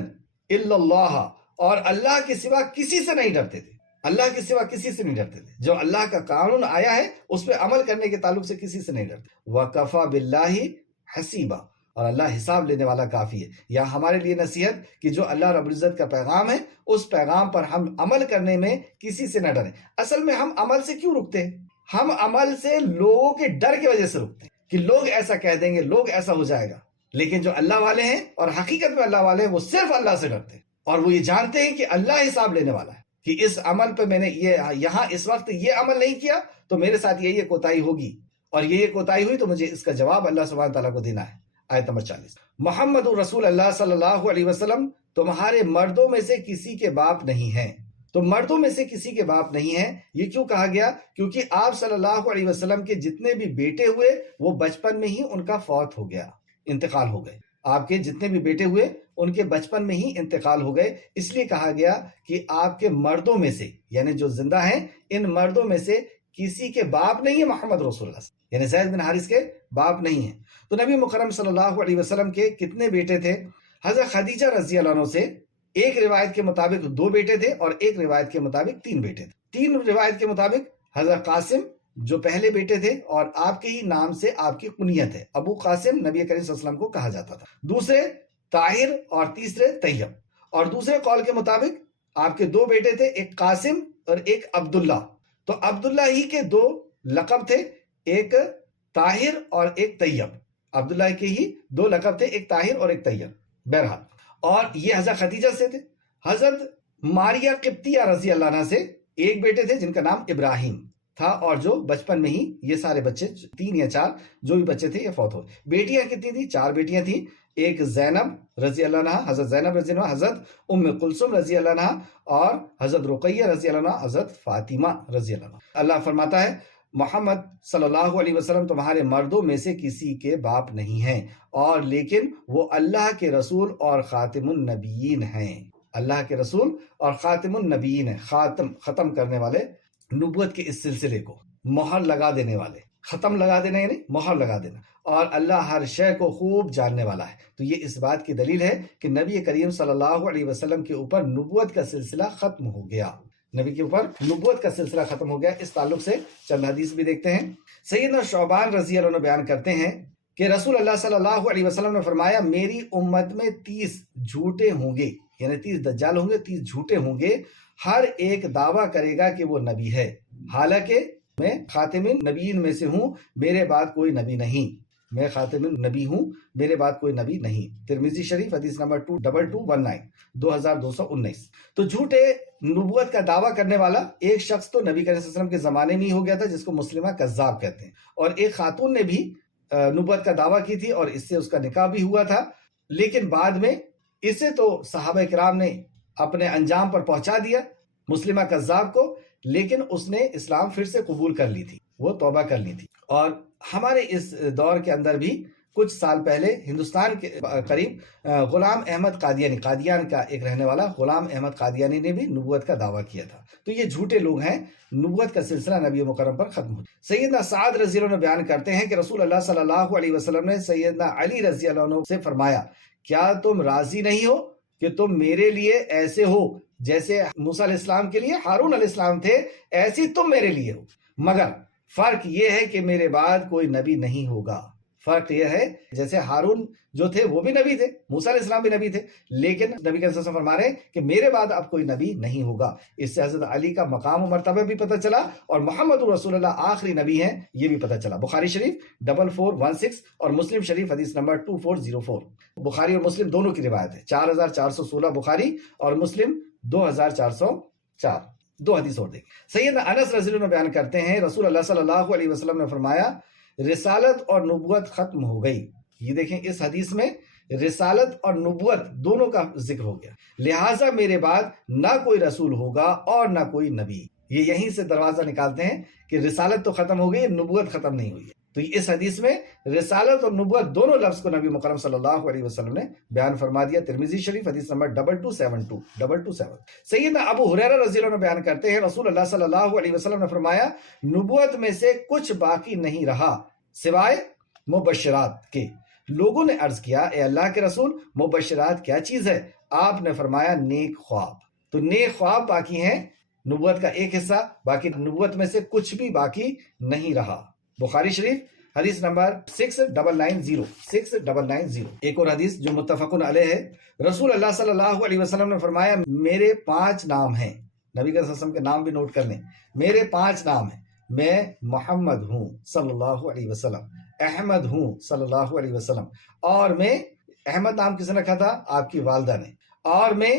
الا اللہ، اور اللہ کے سوا کسی سے نہیں ڈرتے تھے، اللہ کے سوا کسی سے نہیں ڈرتے تھے۔ جو اللہ کا قانون آیا ہے اس پہ عمل کرنے کے تعلق سے کسی سے نہیں ڈرتے۔ وَكَفَى بِاللَّهِ حَسِيبًا، اور اللہ حساب لینے والا کافی ہے۔ یا ہمارے لیے نصیحت کہ جو اللہ رب العزت کا پیغام ہے اس پیغام پر ہم عمل کرنے میں کسی سے نہ ڈریں۔ اصل میں ہم عمل سے کیوں رکتے ہیں؟ ہم عمل سے لوگوں کے ڈر کی وجہ سے رکتے ہیں کہ لوگ ایسا کہہ دیں گے، لوگ ایسا ہو جائے گا۔ لیکن جو اللہ والے ہیں اور حقیقت میں اللہ والے ہیں وہ صرف اللہ سے ڈرتے ہیں، اور وہ یہ جانتے ہیں کہ اللہ حساب لینے والا ہے، کہ اس عمل پہ میں نے یہاں اس وقت یہ عمل نہیں کیا تو میرے ساتھ یہ کوتاہی ہوگی، اور یہ کوتاہی ہوئی تو مجھے اس کا جواب اللہ سبحانہ تعالیٰ کو دینا ہے۔ آیت نمبر 40، محمد رسول اللہ صلی اللہ علیہ وسلم تمہارے مردوں میں سے کسی کے باپ نہیں ہیں۔ تو مردوں میں سے کسی کے باپ نہیں ہیں، یہ کیوں کہا گیا؟ کیونکہ آپ صلی اللہ علیہ وسلم کے جتنے بھی بیٹے ہوئے وہ بچپن میں ہی ان کا فوت ہو گیا، انتقال ہو گئے۔ آپ کے جتنے بھی بیٹے ہوئے ان کے بچپن میں ہی انتقال ہو گئے، اس لیے کہا گیا کہ آپ کے مردوں میں سے، یعنی جو زندہ ہیں ان مردوں میں سے کسی کے باپ نہیں ہے محمد رسول اللہ، یعنی زید بن حارث کے باپ نہیں ہیں۔ تو نبی مکرم صلی اللہ علیہ وسلم کے کتنے بیٹے تھے؟ حضرت خدیجہ رضی اللہ عنہ سے ایک روایت کے مطابق 2 بیٹے تھے، اور ایک روایت کے مطابق 3 بیٹے تھے۔ 3 روایت کے مطابق حضرت قاسم جو پہلے بیٹے تھے، اور آپ کے ہی نام سے آپ کی کنیت ہے، ابو قاسم نبی کریم صلی اللہ علیہ وسلم کو کہا جاتا تھا۔ دوسرے طاہر اور تیسرے طیب، اور دوسرے قول کے مطابق آپ کے 2 بیٹے تھے، ایک قاسم اور ایک عبداللہ۔ تو عبداللہ ہی کے 2 لقب تھے، ایک طاہر اور ایک طیب۔ عبداللہ کے ہی 2 لقب تھے، ایک طاہر اور ایک طیب۔ بہرحال، اور یہ حضرت خدیجہ سے تھے۔ حضرت ماریہ قبطیہ رضی اللہ عنہ سے ایک بیٹے تھے جن کا نام ابراہیم تھا، اور جو بچپن میں ہی یہ سارے بچے 3 یا 4 جو بھی بچے تھے یہ فوت ہوئے۔ بیٹیاں کتنی تھی؟ 4 بیٹیاں تھیں، ایک زینب رضی اللہ عنہ، حضرت زینب رضی اللہ عنہ، حضرت ام کلثوم رضی اللہ عنہ، اور حضرت رقیہ رضی اللہ عنہ، حضرت فاطمہ رضی اللہ عنہ۔ اللہ فرماتا ہے محمد صلی اللہ علیہ وسلم تمہارے مردوں میں سے کسی کے باپ نہیں ہیں، اور لیکن وہ اللہ کے رسول اور خاتم النبیین ہیں۔ اللہ کے رسول اور خاتم النبیین ہیں، ختم کرنے والے نبوت کے اس سلسلے کو، مہر لگا دینے والے۔ ختم لگا دینا یعنی مہر لگا دینا، اور اللہ ہر شے کو خوب جاننے والا ہے۔ تو یہ اس بات کی دلیل ہے کہ نبی کریم صلی اللہ علیہ وسلم کے اوپر نبوت کا سلسلہ ختم ہو گیا، نبی کے اوپر نبوت کا سلسلہ ختم ہو گیا۔ اس تعلق سے چند حدیث بھی دیکھتے ہیں۔ سیدنا شعبان رضی اللہ عنہ بیان کرتے ہیں کہ رسول اللہ صلی اللہ علیہ وسلم نے فرمایا میری امت میں 30 جھوٹے ہوں گے، یعنی 30 دجال ہوں گے، 30 جھوٹے ہوں گے، ہر ایک دعویٰ کرے گا کہ وہ نبی ہے، حالانکہ میں خاتم النبیین میں سے ہوں، میرے بعد کوئی نبی نہیں، میں خاتم النبی ہوں، میرے بعد کوئی نبی نہیں۔ ترمذی شریف حدیث نمبر 2219، 2219۔ تو جھوٹے نبوت کا دعویٰ کرنے والا ایک شخص تو نبی کریم صلی اللہ علیہ وسلم کے زمانے میں ہی ہو گیا تھا، جس کو مسلمہ کذاب کہتے ہیں، اور ایک خاتون نے بھی نبوت کا دعویٰ کی تھی، اور اس سے اس کا نکاح بھی ہوا تھا، لیکن بعد میں اسے تو صحابہ کرام نے اپنے انجام پر پہنچا دیا مسلمہ کذاب کو، لیکن اس نے اسلام پھر سے قبول کر لی تھی، وہ توبہ کر لی تھی۔ اور ہمارے اس دور کے اندر بھی کچھ سال پہلے ہندوستان کے قریب غلام احمد قادیانی، قادیان کا ایک رہنے والا غلام احمد قادیانی نے بھی نبوت کا دعویٰ کیا تھا۔ تو یہ جھوٹے لوگ ہیں، نبوت کا سلسلہ نبی مکرم پر ختم ہو۔ سیدنا سعد رضی اللہ عنہ بیان کرتے ہیں کہ رسول اللہ صلی اللہ علیہ وسلم نے سیدنا علی رضی اللہ عنہ سے فرمایا کیا تم راضی نہیں ہو کہ تم میرے لیے ایسے ہو جیسے موسیٰ علیہ السلام کے لیے ہارون علیہ السلام تھے، ایسی تم میرے لیے ہو، مگر فرق یہ ہے کہ میرے بعد کوئی نبی نہیں ہوگا، فرق یہ ہے جیسے ہارون جو تھے وہ بھی نبی تھے، موسیٰ علیہ السلام بھی نبی تھے، لیکن نبی کے وسلم فرما رہے ہیں کہ میرے بعد اب کوئی نبی نہیں ہوگا۔ اس سے حضرت علی کا مقام و مرتبہ بھی پتہ چلا اور محمد رسول اللہ آخری نبی ہیں یہ بھی پتہ چلا۔ بخاری شریف 4416 اور مسلم شریف حدیث نمبر 2404۔ بخاری اور مسلم دونوں کی روایت ہے، 4416 بخاری اور مسلم 2404۔ دو حدیث اور دیکھیں۔ سیدنا انس رضی اللہ عنہ بیان کرتے ہیں رسول اللہ صلی اللہ علیہ وسلم نے فرمایا رسالت اور نبوت ختم ہو گئی۔ یہ دیکھیں اس حدیث میں رسالت اور نبوت دونوں کا ذکر ہو گیا، لہٰذا میرے بعد نہ کوئی رسول ہوگا اور نہ کوئی نبی۔ یہ یہیں سے دروازہ نکالتے ہیں کہ رسالت تو ختم ہو گئی، نبوت ختم نہیں ہوئی ہے۔ تو اس حدیث میں رسالت اور نبوت دونوں لفظ کو نبی مکرم صلی اللہ علیہ وسلم نے بیان فرما دیا۔ ترمذی شریف حدیث نمبر 2272۔ سیدنا ابو ہریرہ رضی اللہ عنہ بیان کرتے ہیں رسول اللہ صلی اللہ علیہ وسلم نے فرمایا نبوت میں سے کچھ باقی نہیں رہا سوائے مبشرات کے۔ لوگوں نے عرض کیا اے اللہ کے رسول مبشرات کیا چیز ہے؟ آپ نے فرمایا نیک خواب۔ تو نیک خواب باقی ہیں، نبوت کا ایک حصہ، باقی نبوت میں سے کچھ بھی باقی نہیں رہا۔ بخاری شریف حدیث نمبر 6990۔ ایک اور حدیث جو متفقن علیہ ہے، رسول اللہ صلی اللہ علیہ وسلم نے فرمایا میرے 5 نام ہیں، نبی کے وسلم کے نام بھی نوٹ کر لیں، میرے 5 نام ہیں، میں محمد ہوں صلی اللہ علیہ وسلم، احمد ہوں صلی اللہ علیہ وسلم، اور میں احمد نام کس نے رکھا تھا؟ آپ کی والدہ نے، اور میں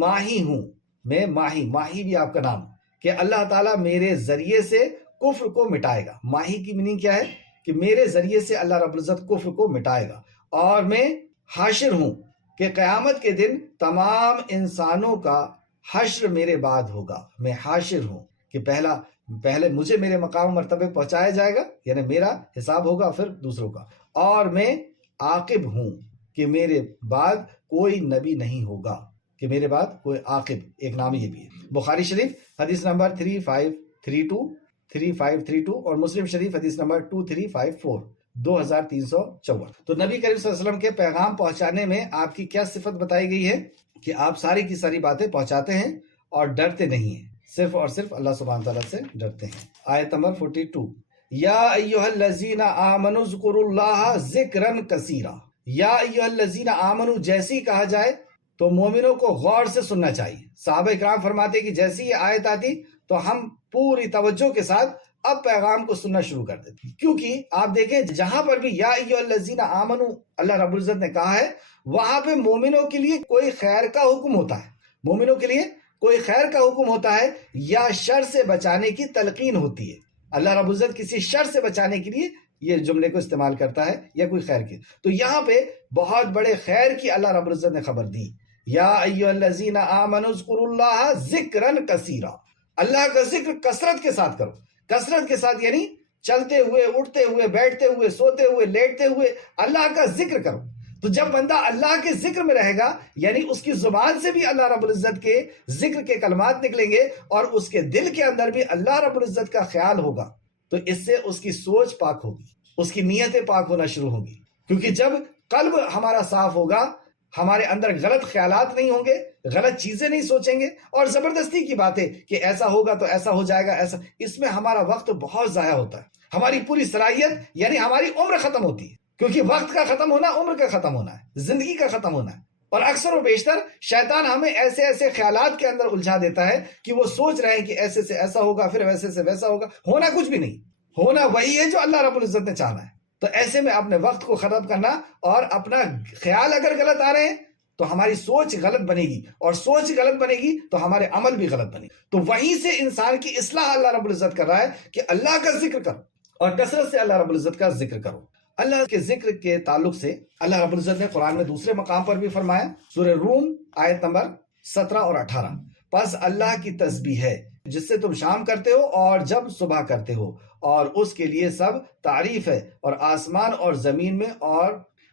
ماہی ہوں، میں ماہی بھی آپ کا نام، کہ اللہ تعالیٰ میرے ذریعے سے کفر کو مٹائے گا۔ ماہی کی میننگ کیا ہے؟ کہ میرے ذریعے سے اللہ رب العزت کفر کو مٹائے گا۔ اور میں حاشر ہوں کہ قیامت کے دن تمام انسانوں کا حشر میرے بعد ہوگا۔ میں حاشر ہوں کہ پہلے مجھے میرے مقام مرتبے پہنچایا جائے گا، یعنی میرا حساب ہوگا پھر دوسروں کا، اور میں عاقب ہوں کہ میرے بعد کوئی نبی نہیں ہوگا، کہ میرے بعد کوئی عاقب، ایک نام یہ بھی ہے۔ بخاری شریف حدیث نمبر 3532 اور مسلم شریف حدیث نمبر 2354، 2354۔ تو نبی کریم صلی اللہ علیہ وسلم کے پیغام پہنچانے میں آپ کی کیا صفت بتائی گئی ہے؟ کہ آپ ساری کی ساری باتیں پہنچاتے ہیں اور ڈرتے نہیں ہیں، صرف اور صرف اللہ سبحانہ تعالیٰ سے ڈرتے ہیں۔ آیت نمبر 42، یا ایھا الذین آمنوا اذکروا اللہ ذکرا کثیرا۔ یا ایھا الذین آمنوا جیسی کہا جائے تو مومنوں کو غور سے سننا چاہیے۔ صحابہ اکرام فرماتے کہ جیسی یہ آیت آتی تو ہم پوری توجہ کے ساتھ اب پیغام کو سننا شروع کر دیتے، کیونکہ آپ دیکھیں جہاں پر بھی یا ایھا الذین آمنوا اللہ رب العزت نے کہا ہے، وہاں پہ مومنوں کے لیے کوئی خیر کا حکم ہوتا ہے، مومنوں کے لیے کوئی خیر کا حکم ہوتا ہے یا شر سے بچانے کی تلقین ہوتی ہے۔ اللہ رب العزت کسی شر سے بچانے کے لیے یہ جملے کو استعمال کرتا ہے یا کوئی خیر کی، تو یہاں پہ بہت بڑے خیر کی اللہ رب العزت نے خبر دی، یا ایھا الذین آمنوا اذکروا اللہ ذکرا کثیرا۔ اللہ کا ذکر کثرت کے ساتھ کرو، کثرت کے ساتھ یعنی چلتے ہوئے، اٹھتے ہوئے، بیٹھتے ہوئے، سوتے ہوئے، لیٹتے ہوئے اللہ کا ذکر کرو۔ تو جب بندہ اللہ کے ذکر میں رہے گا، یعنی اس کی زبان سے بھی اللہ رب العزت کے ذکر کے کلمات نکلیں گے اور اس کے دل کے اندر بھی اللہ رب العزت کا خیال ہوگا، تو اس سے اس کی سوچ پاک ہوگی، اس کی نیتیں پاک ہونا شروع ہوگی، کیونکہ جب قلب ہمارا صاف ہوگا، ہمارے اندر غلط خیالات نہیں ہوں گے، غلط چیزیں نہیں سوچیں گے، اور زبردستی کی باتیں کہ ایسا ہوگا تو ایسا ہو جائے گا، ایسا، اس میں ہمارا وقت بہت ضائع ہوتا ہے، ہماری پوری صلاحیت یعنی ہماری عمر ختم ہوتی ہے، کیونکہ وقت کا ختم ہونا عمر کا ختم ہونا ہے، زندگی کا ختم ہونا ہے۔ اور اکثر و بیشتر شیطان ہمیں ایسے ایسے خیالات کے اندر الجھا دیتا ہے کہ وہ سوچ رہے ہیں کہ ایسے سے ایسا ہوگا، پھر ویسے سے ویسا ہوگا، ہونا کچھ بھی نہیں، ہونا وہی ہے جو اللہ رب العزت نے چاہنا ہے۔ تو ایسے میں اپنے وقت کو خراب کرنا اور اپنا خیال اگر غلط آ رہے ہیں تو ہماری سوچ غلط بنے گی، اور سوچ غلط بنے گی تو ہمارے عمل بھی غلط بنے گی۔ تو وہیں سے انسان کی اصلاح اللہ رب العزت کر رہا ہے کہ اللہ کا ذکر کرو اور کثرت سے اللہ رب العزت کا ذکر کرو۔ اللہ کے ذکر کے تعلق سے اللہ رب العزت نے قرآن میں دوسرے مقام پر بھی فرمایا، سورہ روم آیت نمبر 17 اور 18، پس اللہ کی تسبیح ہے جس سے تم شام کرتے ہو اور جب صبح کرتے ہو، اور اس کے لیے سب تعریف ہے، اور آسمان اور زمین میں اور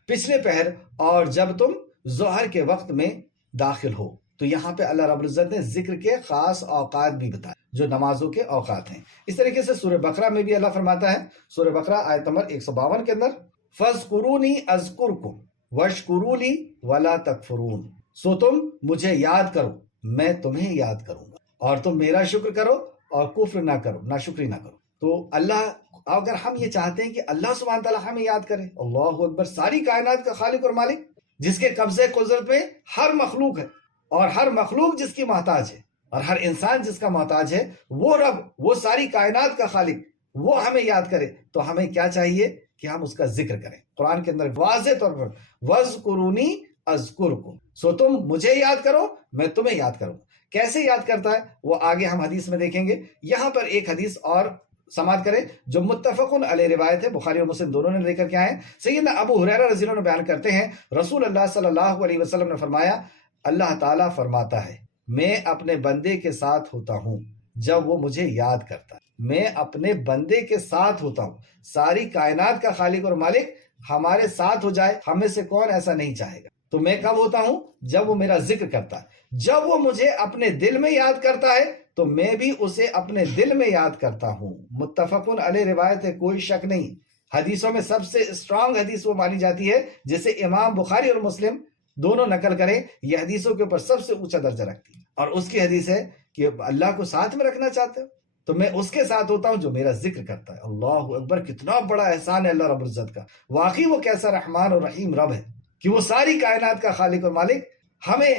پچھلے پہر اور جب تم ظہر کے وقت میں داخل ہو۔ تو یہاں پہ اللہ رب العزت نے ذکر کے خاص اوقات بھی بتائے جو نمازوں کے اوقات ہیں۔ اس طریقے سے سورہ بقرہ میں بھی اللہ فرماتا ہے، سورہ بقرہ آیت نمبر 152 کے اندر، فَاذْكُرُونِي أَذْكُرْكُمْ وَاشْكُرُوا لِي وَلَا تَكْفُرُونَ، سو تم مجھے یاد کرو، میں تمہیں یاد کروں گا، اور تم میرا شکر کرو اور کفر نہ کرو، ناشکری نہ کرو۔ تو اللہ اگر ہم یہ چاہتے ہیں کہ اللہ سبحانہ تعالیٰ ہمیں یاد کرے، اللہ اکبر، ساری کائنات کا خالق اور مالک، جس کے قبضے قدرت میں ہر مخلوق ہے، اور ہر مخلوق جس کی محتاج ہے، اور ہر انسان جس کا محتاج ہے، وہ رب، وہ ساری کائنات کا خالق، وہ ہمیں یاد کرے، تو ہمیں کیا چاہیے کہ ہم اس کا ذکر کریں۔ قرآن کے اندر واضح طور پر وَاذْكُرُونِی اذکرکم، سو تم مجھے یاد کرو، میں تمہیں یاد کروں۔ کیسے یاد کرتا ہے وہ آگے ہم حدیث میں دیکھیں گے۔ یہاں پر ایک حدیث اور سماعت کریں جو متفقن علیہ روایت ہے، بخاری اور مسلم دونوں نے لے کر کے آئے ہیں۔ سیدنا ابو ہریرہ رضی اللہ عنہ بیان کرتے ہیں، رسول اللہ صلی اللہ علیہ وسلم نے فرمایا، اللہ تعالیٰ فرماتا ہے، میں اپنے بندے کے ساتھ ہوتا ہوں جب وہ مجھے یاد کرتا ہے۔ میں اپنے بندے کے ساتھ ہوتا ہوں۔ ساری کائنات کا خالق اور مالک ہمارے ساتھ ہو جائے، ہم میں سے کون ایسا نہیں چاہے گا؟ تو میں کب ہوتا ہوں؟ جب وہ میرا ذکر کرتا ہے۔ جب وہ مجھے اپنے دل میں یاد کرتا ہے تو میں بھی اسے اپنے دل میں یاد کرتا ہوں۔ متفقن علیہ روایت ہے، کوئی شک نہیں۔ حدیثوں میں سب سے اسٹرانگ حدیث وہ مانی جاتی ہے جسے امام بخاری اور مسلم دونوں نقل کریں، یہ حدیثوں کے اوپر سب سے اونچا درجہ رکھتی ہے۔ اور اس کی حدیث ہے کہ اللہ کو ساتھ میں رکھنا چاہتے ہو تو میں اس کے ساتھ ہوتا ہوں جو میرا ذکر کرتا ہے۔ اللہ اکبر، کتنا بڑا احسان ہے اللہ رب العزت کا۔ واقعی وہ کیسا رحمان اور رحیم رب ہے کہ وہ ساری کائنات کا خالق اور مالک، ہمیں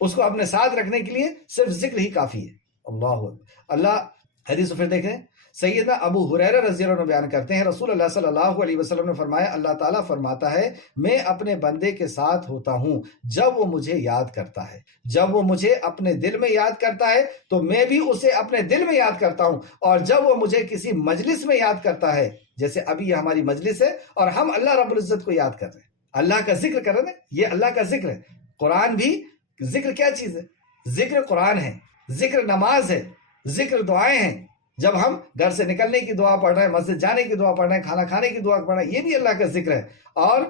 اس کو اپنے ساتھ رکھنے کے لیے صرف ذکر ہی کافی ہے۔ اللہ اللہ حدیث پھر دیکھیں، سیدنا ابو ہریرہ رضی اللہ عنہ بیان کرتے ہیں، رسول اللہ صلی اللہ علیہ وسلم نے فرمایا، اللہ تعالیٰ فرماتا ہے، میں اپنے بندے کے ساتھ ہوتا ہوں جب وہ مجھے یاد کرتا ہے۔ جب وہ مجھے اپنے دل میں یاد کرتا ہے تو میں بھی اسے اپنے دل میں یاد کرتا ہوں، اور جب وہ مجھے کسی مجلس میں یاد کرتا ہے، جیسے ابھی یہ ہماری مجلس ہے اور ہم اللہ رب العزت کو یاد کر رہے ہیں، اللہ کا ذکر کر رہے ہیں، یہ اللہ کا ذکر ہے۔ قرآن بھی ذکر کیا چیز ہے؟ ذکر قرآن ہے، ذکر نماز ہے، ذکر دعائیں ہیں۔ جب ہم گھر سے نکلنے کی دعا پڑھ رہے ہیں، مسجد جانے کی دعا پڑھ رہے ہیں، کھانا کھانے کی دعا پڑھ رہے ہیں، یہ بھی اللہ کا ذکر ہے۔ اور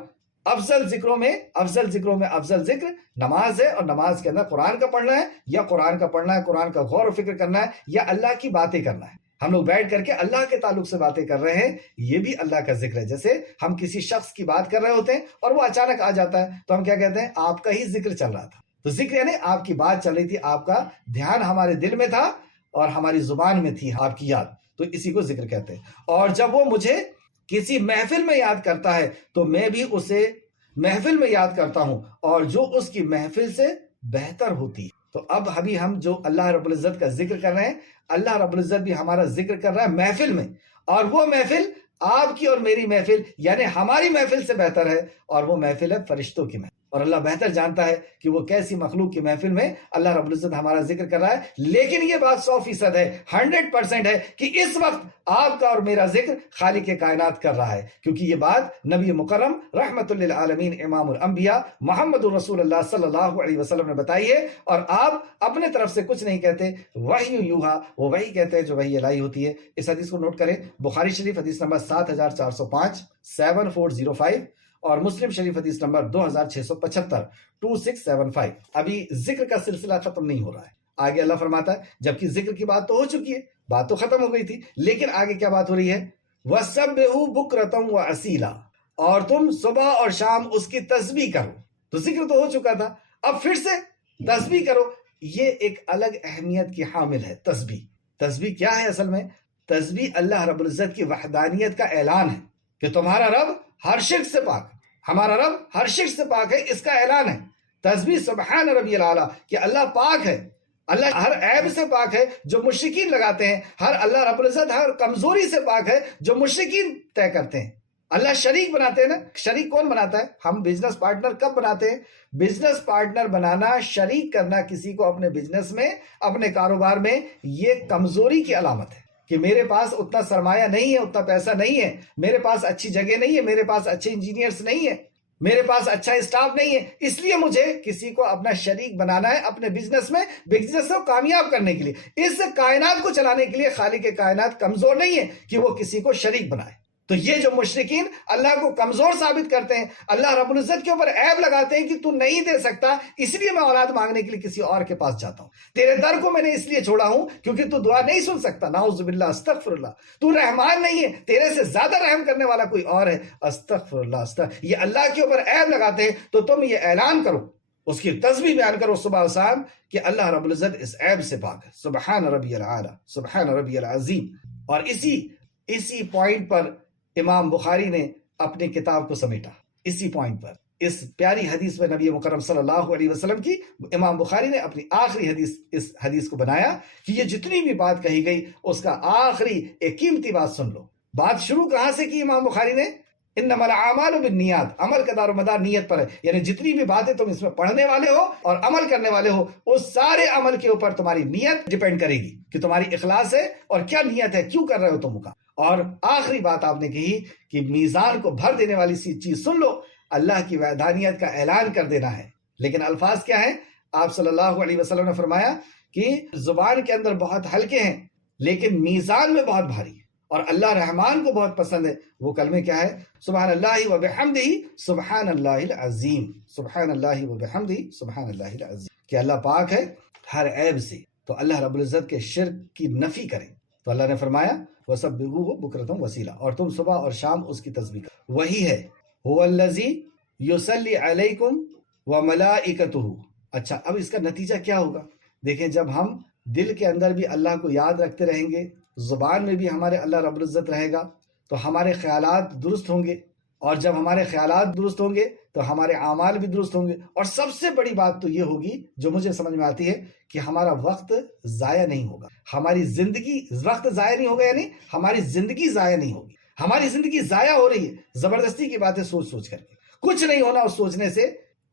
افضل ذکروں میں افضل ذکر نماز ہے، اور نماز کے اندر قرآن کا پڑھنا ہے، یا قرآن کا پڑھنا ہے، قرآن کا غور و فکر کرنا ہے، یا اللہ کی باتیں کرنا ہے۔ ہم لوگ بیٹھ کر کے اللہ کے تعلق سے باتیں کر رہے ہیں، یہ بھی اللہ کا ذکر ہے۔ جیسے ہم کسی شخص کی بات کر رہے ہوتے ہیں اور وہ اچانک آ جاتا ہے تو ہم کیا کہتے ہیں؟ آپ کا ہی ذکر چل رہا تھا۔ تو ذکر یعنی آپ کی بات چل رہی تھی، آپ کا دھیان ہمارے دل میں تھا اور ہماری زبان میں تھی آپ کی یاد، تو اسی کو ذکر کہتے ہیں۔ اور جب وہ مجھے کسی محفل میں یاد کرتا ہے تو میں بھی اسے محفل میں یاد کرتا ہوں، اور جو اس کی محفل سے بہتر ہوتی ہے۔ تو اب ابھی ہم جو اللہ رب العزت کا ذکر کر رہے ہیں، اللہ رب العزت بھی ہمارا ذکر کر رہا ہے محفل میں، اور وہ محفل آپ کی اور میری محفل یعنی ہماری محفل سے بہتر ہے، اور وہ محفل ہے فرشتوں کی محفل۔ اور اللہ بہتر جانتا ہے کہ وہ کیسی مخلوق کی محفل میں اللہ رب العزت ہمارا ذکر کر رہا ہے۔ لیکن یہ بات 100% ہے، 100% ہے کہ اس وقت آپ کا اور میرا ذکر خالق کائنات کر رہا ہے، کیونکہ یہ بات نبی مکرم رحمت للعالمین امام الانبیاء محمد رسول اللہ صلی اللہ علیہ وسلم نے بتائی ہے، اور آپ اپنے طرف سے کچھ نہیں کہتے، وحی یوحا، وہ وہی کہتے ہیں جو وحی الہی ہوتی ہے۔ اس حدیث کو نوٹ کریں، بخاری شریف حدیث نمبر 7405 7405، اور مسلم شریف حدیث نمبر 2675 2675۔ ابھی ذکر کا سلسلہ ختم نہیں ہو رہا ہے، آگے اللہ فرماتا ہے، جبکہ ذکر کی بات تو ہو چکی ہے، بات تو ختم ہو گئی تھی، لیکن آگے کیا بات ہو رہی ہے؟ وَسَبِّحُوا بُكْرَةً وَأَصِيلًا، اور تم صبح اور شام اس کی تسبیح کرو۔ تو ذکر تو ہو چکا تھا، اب پھر سے تسبیح کرو۔ یہ ایک الگ اہمیت کی حامل ہے تسبیح۔ تسبیح کیا ہے اصل میں؟ تسبیح اللہ رب العزت کی وحدانیت کا اعلان ہے کہ تمہارا رب ہر شرک سے پاک، ہمارا رب ہر شرک سے پاک ہے، اس کا اعلان ہے۔ تسبیح سبحان ربی العلیٰ، کہ اللہ پاک ہے، اللہ ہر عیب سے پاک ہے جو مشرکین لگاتے ہیں، اللہ رب العزت ہر کمزوری سے پاک ہے جو مشرکین طے کرتے ہیں۔ اللہ شریک بناتے ہیں نا، شریک کون بناتا ہے؟ ہم بزنس پارٹنر کب بناتے ہیں؟ بزنس پارٹنر بنانا، شریک کرنا کسی کو اپنے بزنس میں، اپنے کاروبار میں، یہ کمزوری کی علامت ہے کہ میرے پاس اتنا سرمایہ نہیں ہے، اتنا پیسہ نہیں ہے، میرے پاس اچھی جگہ نہیں ہے، میرے پاس اچھے انجینئرز نہیں ہے، میرے پاس اچھا اسٹاف نہیں ہے، اس لیے مجھے کسی کو اپنا شریک بنانا ہے اپنے بزنس میں، بزنس کو کامیاب کرنے کے لیے۔ اس کائنات کو چلانے کے لیے خالق کائنات کمزور نہیں ہے کہ وہ کسی کو شریک بنائے۔ تو یہ جو مشرکین اللہ کو کمزور ثابت کرتے ہیں، اللہ رب العزت کے اوپر عیب لگاتے ہیں کہ تو نہیں دے سکتا، اس لیے میں اولاد مانگنے کے لیے کسی اور کے پاس جاتا ہوں، تیرے در کو میں نے اس لیے چھوڑا ہوں کیونکہ تو دعا نہیں سن سکتا، نعوذ باللہ، استغفر اللہ، تو رحمان نہیں ہے، تیرے سے زیادہ رحم کرنے والا کوئی اور ہے، استغفر اللہ، یہ اللہ کے اوپر عیب لگاتے ہیں۔ تو تم یہ اعلان کرو، اس کی تسبیح بیان کرو صبح و شام کہ اللہ رب العزت اس عیب سے پاک ہے، سبحان ربی العالی، سبحان ربی العظیم۔ اور اسی اسی پوائنٹ پر امام بخاری نے اپنی کتاب کو سمیٹا، اسی پوائنٹ پر، اس پیاری حدیث میں نبی مکرم صلی اللہ علیہ وسلم کی امام بخاری نے اپنی آخری حدیث اس حدیث کو بنایا کہ یہ جتنی بھی بات کہی گئی اس کا آخری ایک قیمتی بات سن لو۔ بات شروع کہاں سے کی امام بخاری نے؟ انما الاعمال بالنیات، عمل کا دار و مدار نیت پر ہے، یعنی جتنی بھی باتیں تم اس میں پڑھنے والے ہو اور عمل کرنے والے ہو اس سارے عمل کے اوپر تمہاری نیت ڈیپینڈ کرے گی کہ تمہاری اخلاص ہے اور کیا نیت ہے، کیوں کر رہے ہو تم کا۔ اور آخری بات آپ نے کہی کہ میزان کو بھر دینے والی چیز سن لو، اللہ کی وحدانیت کا اعلان کر دینا ہے۔ لیکن الفاظ کیا ہیں؟ آپ صلی اللہ علیہ وسلم نے فرمایا کہ زبان کے اندر بہت ہلکے ہیں لیکن میزان میں بہت بھاری، اور اللہ رحمان کو بہت پسند ہے۔ وہ کلمے کیا ہے؟ سبحان اللہ و بحمدہ سبحان اللہ العظیم، سبحان اللہ و بحمدہ سبحان اللہ العظیم، کہ اللہ پاک ہے ہر عیب سے۔ تو اللہ رب العزت کے شرک کی نفی کریں، تو اللہ نے فرمایا وَسَبِّحُوهُ بُكْرَةً وَأَصِيلًا، اور تم صبح اور شام اس کی تسبیح کرو۔ وہی ہے هُوَ الَّذِي يُصَلِّي عَلَيْكُمْ وَمَلَائِكَتُهُ۔ اچھا، اب اس کا نتیجہ کیا ہوگا؟ دیکھیں، جب ہم دل کے اندر بھی اللہ کو یاد رکھتے رہیں گے، زبان میں بھی ہمارے اللہ رب العزت رہے گا، تو ہمارے خیالات درست ہوں گے، اور جب ہمارے خیالات درست ہوں گے تو ہمارے اعمال بھی درست ہوں گے، اور سب سے بڑی بات تو یہ ہوگی جو مجھے سمجھ میں آتی ہے کہ ہمارا وقت ضائع نہیں ہوگا، ہماری زندگی، وقت ضائع نہیں ہوگا یعنی ہماری زندگی ضائع نہیں ہوگی۔ ہماری زندگی ضائع ہو رہی ہے زبردستی کی باتیں سوچ سوچ کر کے، کچھ نہیں ہونا اس سوچنے سے،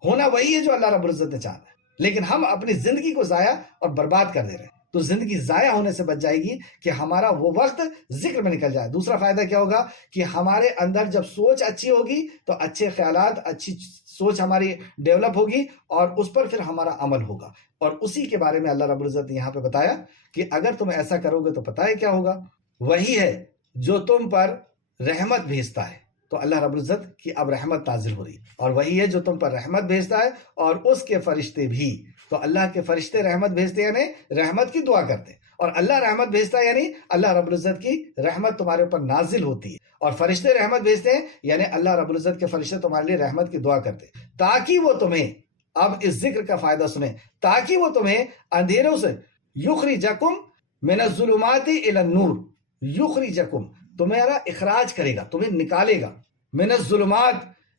ہونا وہی ہے جو اللہ رب العزت نے چاہا ہے، لیکن ہم اپنی زندگی کو ضائع اور برباد کر دے رہے ہیں۔ تو زندگی ضائع ہونے سے بچ جائے گی کہ ہمارا وہ وقت ذکر میں نکل جائے۔ دوسرا فائدہ کیا ہوگا کہ ہمارے اندر جب سوچ اچھی ہوگی تو اچھے خیالات، اچھی سوچ ہماری ڈیولپ ہوگی، اور اس پر پھر ہمارا عمل ہوگا۔ اور اسی کے بارے میں اللہ رب العزت نے یہاں پہ بتایا کہ اگر تم ایسا کرو گے تو پتہ ہے کیا ہوگا؟ وہی ہے جو تم پر رحمت بھیجتا ہے۔ تو اللہ رب العزت کی اب رحمت نازل ہو رہی ہے، اور وہی ہے جو تم پر رحمت بھیجتا ہے، اور اس کے فرشتے بھی۔ تو اللہ کے فرشتے رحمت بھیجتے یعنی رحمت کی دعا کرتے، اور اللہ رحمت بھیجتا ہے یعنی اللہ رب العزت کی رحمت تمہارے اوپر نازل ہوتی ہے، اور فرشتے رحمت بھیجتے ہیں یعنی اللہ رب العزت کے فرشتے تمہارے لیے رحمت کی دعا کرتے ہیں، تاکہ وہ تمہیں، اب اس ذکر کا فائدہ سنیں، تاکہ وہ تمہیں اندھیروں سے یخرجکم من الظلمات الی النور، یخرجکم تمہارا اخراج کرے گا، تمہیں نکالے گا، من الظلمات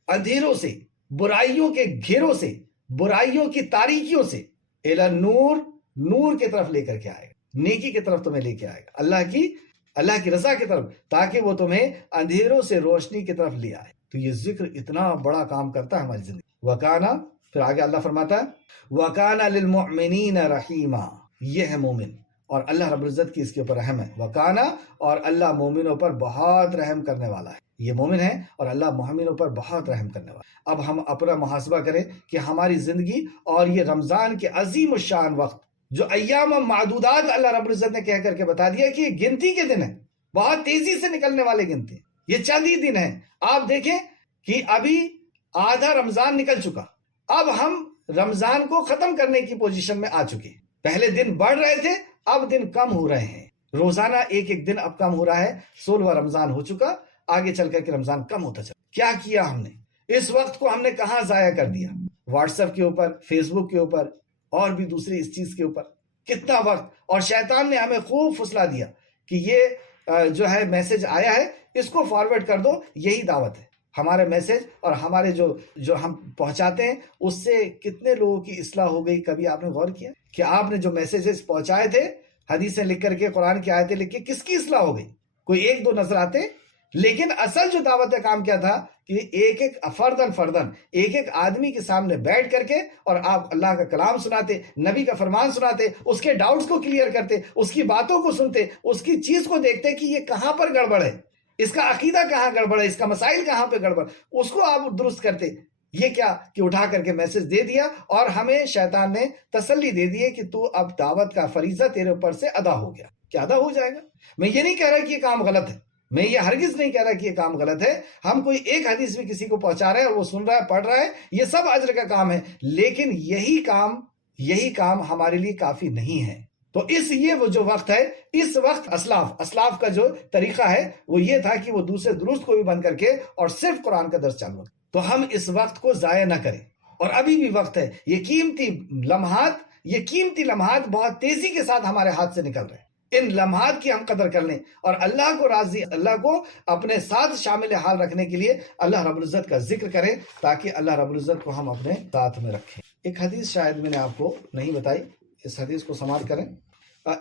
اندھیروں سے، برائیوں کے گھیروں سے، برائیوں کی تاریکیوں سے، الی النور نور کی طرف لے کر کے آئے گا، نیکی کی طرف تمہیں لے کے آئے گا، اللہ کی رضا کی طرف، تاکہ وہ تمہیں اندھیروں سے روشنی کی طرف لے آئے۔ تو یہ ذکر اتنا بڑا کام کرتا ہے ہماری زندگی۔ وکانا، پھر آگے اللہ فرماتا ہے وکانا للمؤمنین رحیما، یہ ہے مومن، اور اللہ رب العزت کی اس کے اوپر رحم ہے۔ وکانا، اور اللہ مومنوں پر بہت رحم کرنے والا ہے، یہ مومن ہے اور اللہ مومنوں پر بہت رحم کرنے والا ہے۔ اب ہم اپنا محاسبہ کریں کہ ہماری زندگی اور یہ رمضان کے عظیم الشان وقت، جو ایام معدودات اللہ رب العزت نے کہہ کر کے بتا دیا کہ یہ گنتی کے دن ہیں، بہت تیزی سے نکلنے والے گنتی، یہ چند ہی دن ہیں۔ آپ دیکھیں کہ ابھی آدھا رمضان نکل چکا، اب ہم رمضان کو ختم کرنے کی پوزیشن میں آ چکے۔ پہلے دن بڑھ رہے تھے، اب دن کم ہو رہے ہیں، روزانہ ایک ایک دن اب کم ہو رہا ہے۔ 16واں رمضان ہو چکا، آگے چل کر کے رمضان کم ہوتا چلا۔ کیا کیا ہم نے؟ اس وقت کو ہم نے کہاں ضائع کر دیا؟ واٹس ایپ کے اوپر، فیس بک کے اوپر، اور بھی دوسری اس چیز کے اوپر کتنا وقت، اور شیطان نے ہمیں خوب پھسلا دیا کہ یہ جو ہے میسج آیا ہے اس کو فارورڈ کر دو، یہی دعوت ہے۔ ہمارے میسج اور ہمارے جو ہم پہنچاتے ہیں اس سے کتنے لوگوں کی اصلاح ہو گئی؟ کبھی آپ نے غور کیا کہ آپ نے جو میسیجز پہنچائے تھے، حدیثیں لکھ کر کے، قرآن کی آیتیں لکھ کے، کس کی اصلاح ہو گئی؟ کوئی ایک دو نظر آتے، لیکن اصل جو دعوت کام کیا تھا کہ ایک ایک فردن ایک ایک آدمی کے سامنے بیٹھ کر کے، اور آپ اللہ کا کلام سناتے، نبی کا فرمان سناتے، اس کے ڈاؤٹس کو کلیئر کرتے، اس کی باتوں کو سنتے، اس کی چیز کو دیکھتے کہ یہ کہاں پر گڑبڑ ہے، اس کا عقیدہ کہاں گڑبڑ ہے، اس کا مسائل کہاں پہ گڑبڑ، اس کو آپ درست کرتے۔ یہ کیا کہ اٹھا کر کے میسج دے دیا، اور ہمیں شیطان نے تسلی دے دی کہ تو اب دعوت کا فریضہ تیرے اوپر سے ادا ہو گیا۔ کیا ادا ہو جائے گا؟ میں یہ نہیں کہہ رہا کہ یہ کام غلط ہے، میں یہ ہرگز نہیں کہہ رہا کہ یہ کام غلط ہے، ہم کوئی ایک حدیث بھی کسی کو پہنچا رہے ہیں اور وہ سن رہا ہے، پڑھ رہا ہے، یہ سب اجر کا کام ہے، لیکن یہی کام ہمارے لیے کافی نہیں ہے۔ تو یہ وہ جو وقت ہے، اس وقت اسلاف کا جو طریقہ ہے وہ یہ تھا کہ وہ دوسرے درست کو بھی بند کر کے اور صرف قرآن کا درس چالو کرے۔ تو ہم اس وقت کو ضائع نہ کریں، اور ابھی بھی وقت ہے۔ یہ قیمتی لمحات بہت تیزی کے ساتھ ہمارے ہاتھ سے نکل رہے ہیں، ان لمحات کی ہم قدر کر لیں اور اللہ کو راضی، اللہ کو اپنے ساتھ شامل حال رکھنے کے لیے اللہ رب العزت کا ذکر کریں تاکہ اللہ رب العزت کو ہم اپنے ساتھ میں رکھیں۔ ایک حدیث شاید میں نے آپ کو نہیں بتائی، اس حدیث کو سماعت کریں۔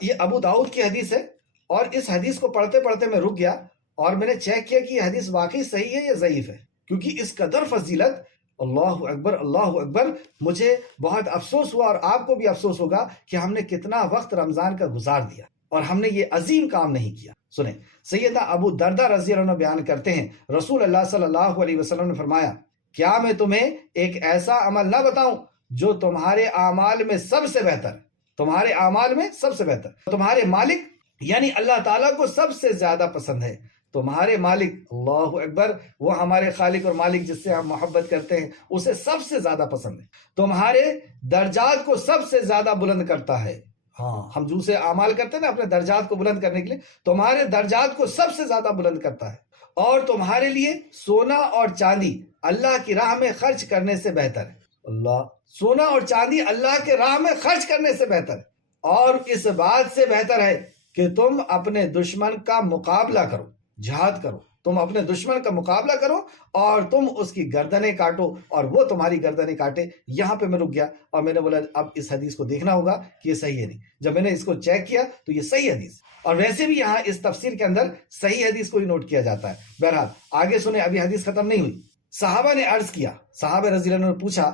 یہ ابو داؤد کی حدیث ہے اور اس حدیث کو پڑھتے پڑھتے میں رک گیا اور میں نے چیک کیا کہ یہ حدیث واقعی صحیح ہے یا ضعیف ہے، کیونکہ اس قدر فضیلت، اللہ اکبر اللہ اکبر۔ مجھے بہت افسوس ہوا اور آپ کو بھی افسوس ہوگا کہ ہم نے کتنا وقت رمضان کا گزار دیا اور ہم نے یہ عظیم کام نہیں کیا۔ سنیں، سیدنا ابو دردہ رضی اللہ عنہ بیان کرتے ہیں، رسول اللہ صلی اللہ علیہ وسلم نے فرمایا، کیا میں تمہیں ایک ایسا عمل نہ بتاؤں جو تمہارے اعمال میں سب سے بہتر، تمہارے اعمال میں سب سے بہتر، تمہارے مالک یعنی اللہ تعالیٰ کو سب سے زیادہ پسند ہے، تمہارے مالک، اللہ اکبر، وہ ہمارے خالق اور مالک جس سے ہم محبت کرتے ہیں اسے سب سے زیادہ پسند ہے، تمہارے درجات کو سب سے زیادہ بلند کرتا ہے۔ ہاں، ہم جو سے اعمال کرتے ہیں نا اپنے درجات کو بلند کرنے کے لیے، تمہارے درجات کو سب سے زیادہ بلند کرتا ہے، اور تمہارے لیے سونا اور چاندی اللہ کی راہ میں خرچ کرنے سے بہتر ہے۔ اللہ، سونا اور چاندی اللہ کے راہ میں خرچ کرنے سے بہتر ہے، اور اس بات سے بہتر ہے کہ تم اپنے دشمن کا مقابلہ کرو، جہاد کرو، تم اپنے دشمن کا مقابلہ کرو اور تم اس کی گردنیں کاٹو اور وہ تمہاری گردنیں کاٹے۔ یہاں پہ میں رک گیا اور میں نے بولا اب اس حدیث کو دیکھنا ہوگا کہ یہ صحیح ہے نہیں۔ جب میں نے اس کو چیک کیا تو یہ صحیح حدیث، اور ویسے بھی یہاں اس تفسیر کے اندر صحیح حدیث کو ہی نوٹ کیا جاتا ہے۔ بہرحال آگے سنیں، ابھی حدیث ختم نہیں ہوئی۔ صحابہ نے عرض کیا، صحابہ رضی اللہ عنہ نے پوچھا،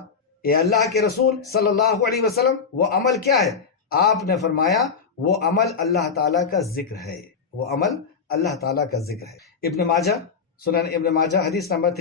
اے اللہ کے رسول صلی اللہ علیہ وسلم، وہ عمل کیا ہے؟ آپ نے فرمایا، وہ عمل اللہ تعالیٰ کا ذکر ہے، وہ عمل اللہ تعالیٰ کا ذکر ہے۔ ابن ماجہ، سنن ابن ماجہ حدیث نمبر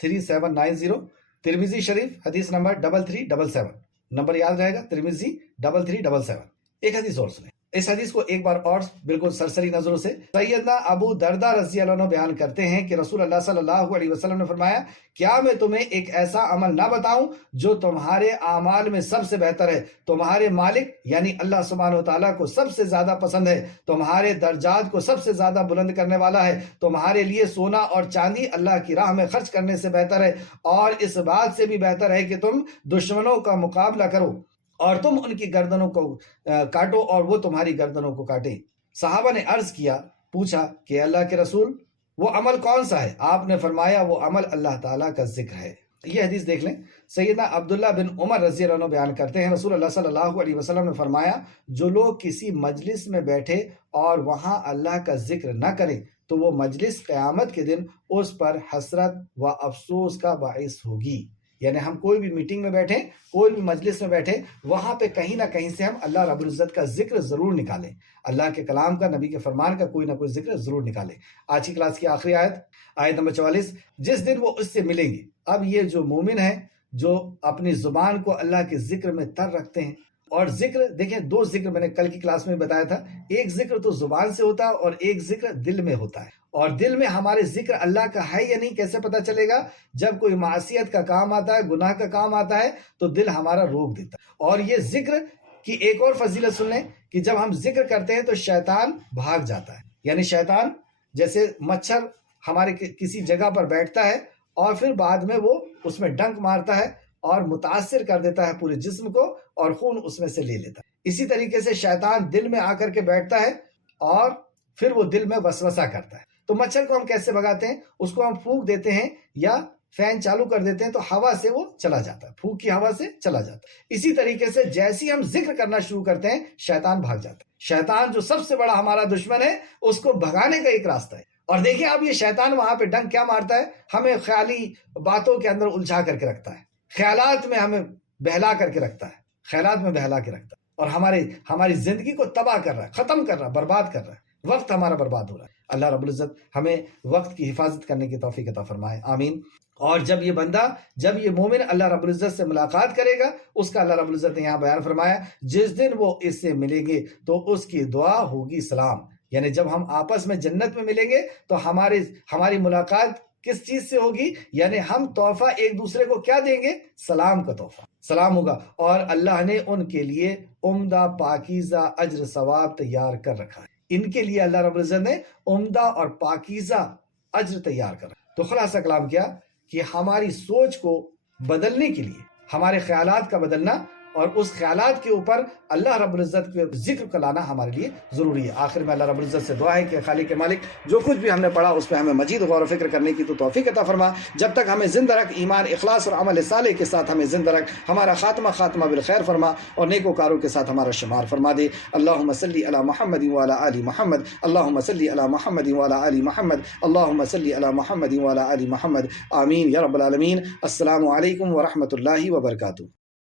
3790، ترمذی شریف حدیث نمبر 3377، نمبر یاد رہے گا، ترمذی 3377۔ ایک حدیث اور سنیں، اس حدیث کو ایک بار اور بالکل سرسری نظروں سے۔ سیدنا ابو دردہ رضی اللہ عنہ بیان کرتے ہیں کہ رسول اللہ صلی اللہ علیہ وسلم نے فرمایا، کیا میں تمہیں ایک ایسا عمل نہ بتاؤں جو تمہارے اعمال میں سب سے بہتر ہے، تمہارے مالک یعنی اللہ سبحانہ وتعالیٰ کو سب سے زیادہ پسند ہے، تمہارے درجات کو سب سے زیادہ بلند کرنے والا ہے، تمہارے لیے سونا اور چاندی اللہ کی راہ میں خرچ کرنے سے بہتر ہے، اور اس بات سے بھی بہتر ہے کہ تم دشمنوں کا مقابلہ کرو اور تم ان کی گردنوں کو کاٹو اور وہ تمہاری گردنوں کو کاٹیں۔ صحابہ نے عرض کیا، پوچھا کہ اللہ کے رسول وہ عمل کون سا ہے؟ آپ نے فرمایا، وہ عمل اللہ تعالیٰ کا ذکر ہے۔ یہ حدیث دیکھ لیں، سیدنا عبداللہ بن عمر رضی اللہ عنہ بیان کرتے ہیں، رسول اللہ صلی اللہ علیہ وسلم نے فرمایا، جو لوگ کسی مجلس میں بیٹھے اور وہاں اللہ کا ذکر نہ کریں تو وہ مجلس قیامت کے دن اس پر حسرت و افسوس کا باعث ہوگی۔ یعنی ہم کوئی بھی میٹنگ میں بیٹھیں، کوئی بھی مجلس میں بیٹھیں، وہاں پہ کہیں نہ کہیں سے ہم اللہ رب العزت کا ذکر ضرور نکالیں، اللہ کے کلام کا، نبی کے فرمان کا کوئی نہ کوئی ذکر ضرور نکالیں۔ آج کی کلاس کی آخری آیت نمبر 44، جس دن وہ اس سے ملیں گے۔ اب یہ جو مومن ہیں جو اپنی زبان کو اللہ کے ذکر میں تر رکھتے ہیں، اور ذکر دیکھیں، دو ذکر میں نے کل کی کلاس میں بتایا تھا، ایک ذکر تو زبان سے ہوتا ہے اور ایک ذکر دل میں ہوتا ہے، اور دل میں ہمارے ذکر اللہ کا ہے یا نہیں کیسے پتہ چلے گا؟ جب کوئی معصیت کا کام آتا ہے، گناہ کا کام آتا ہے تو دل ہمارا روک دیتا ہے۔ اور یہ ذکر کی ایک اور فضیلت سن لیں کہ جب ہم ذکر کرتے ہیں تو شیطان بھاگ جاتا ہے، یعنی شیطان جیسے مچھر ہمارے کسی جگہ پر بیٹھتا ہے اور پھر بعد میں وہ اس میں ڈنک مارتا ہے اور متاثر کر دیتا ہے پورے جسم کو اور خون اس میں سے لے لیتا ہے، اسی طریقے سے شیطان دل میں آ کر کے بیٹھتا ہے اور پھر وہ دل میں وسوسہ کرتا ہے۔ تو مچھر کو ہم کیسے بھگاتے ہیں؟ اس کو ہم پھونک دیتے ہیں یا فین چالو کر دیتے ہیں تو ہوا سے وہ چلا جاتا ہے، پھونک کی ہوا سے چلا جاتا ہے۔ اسی طریقے سے جیسے ہم ذکر کرنا شروع کرتے ہیں شیطان بھاگ جاتا ہے۔ شیطان جو سب سے بڑا ہمارا دشمن ہے، اس کو بھگانے کا ایک راستہ ہے۔ اور دیکھیں اب یہ شیطان وہاں پہ ڈنک کیا مارتا ہے؟ ہمیں خیالی باتوں کے اندر الجھا کر کے رکھتا ہے، خیالات میں ہمیں بہلا کر کے رکھتا ہے، خیالات میں بہلا کے رکھتا ہے، اور ہماری زندگی کو تباہ کر رہا ہے، ختم کر رہا ہے، برباد کر رہا ہے، وقت ہمارا برباد ہو رہا ہے۔ اللہ رب العزت ہمیں وقت کی حفاظت کرنے کی توفیق عطا فرمائے، آمین۔ اور جب یہ مومن اللہ رب العزت سے ملاقات کرے گا، اس کا اللہ رب العزت نے یہاں بیان فرمایا، جس دن وہ اس سے ملیں گے تو اس کی دعا ہوگی سلام۔ یعنی جب ہم آپس میں جنت میں ملیں گے تو ہماری ملاقات کس چیز سے ہوگی؟ یعنی ہم تحفہ ایک دوسرے کو کیا دیں گے؟ سلام کا تحفہ، سلام ہوگا، اور اللہ نے ان کے لیے عمدہ پاکیزہ اجر ثواب تیار کر رکھا ہے۔ ان کے لیے اللہ رب العزت نے عمدہ اور پاکیزہ اجر تیار کر رکھا۔ تو خلاصہ کلام کیا کہ ہماری سوچ کو بدلنے کے لیے، ہمارے خیالات کا بدلنا اور اس خیالات کے اوپر اللہ رب العزت کے ذکر کا لانا ہمارے لیے ضروری ہے۔ آخر میں اللہ رب العزت سے دعا ہے کہ خالق مالک جو کچھ بھی ہم نے پڑھا اس پہ ہمیں مزید غور و فکر کرنے کی تو توفیق عطا فرما، جب تک ہمیں زندہ رکھ ایمان اخلاص اور عمل صالح کے ساتھ ہمیں زندہ رکھ، ہمارا خاتمہ بالخیر فرما اور نیکوکاروں کے ساتھ ہمارا شمار فرما دے۔ اللہم صلی علی محمد وعلی آل محمد، اللہم صلی علی محمد وعلی آل محمد، اللہم صلی علی محمد وعلی آل محمد، آمین یا رب العالمین۔ السلام علیکم ورحمۃ اللہ وبرکاتہ۔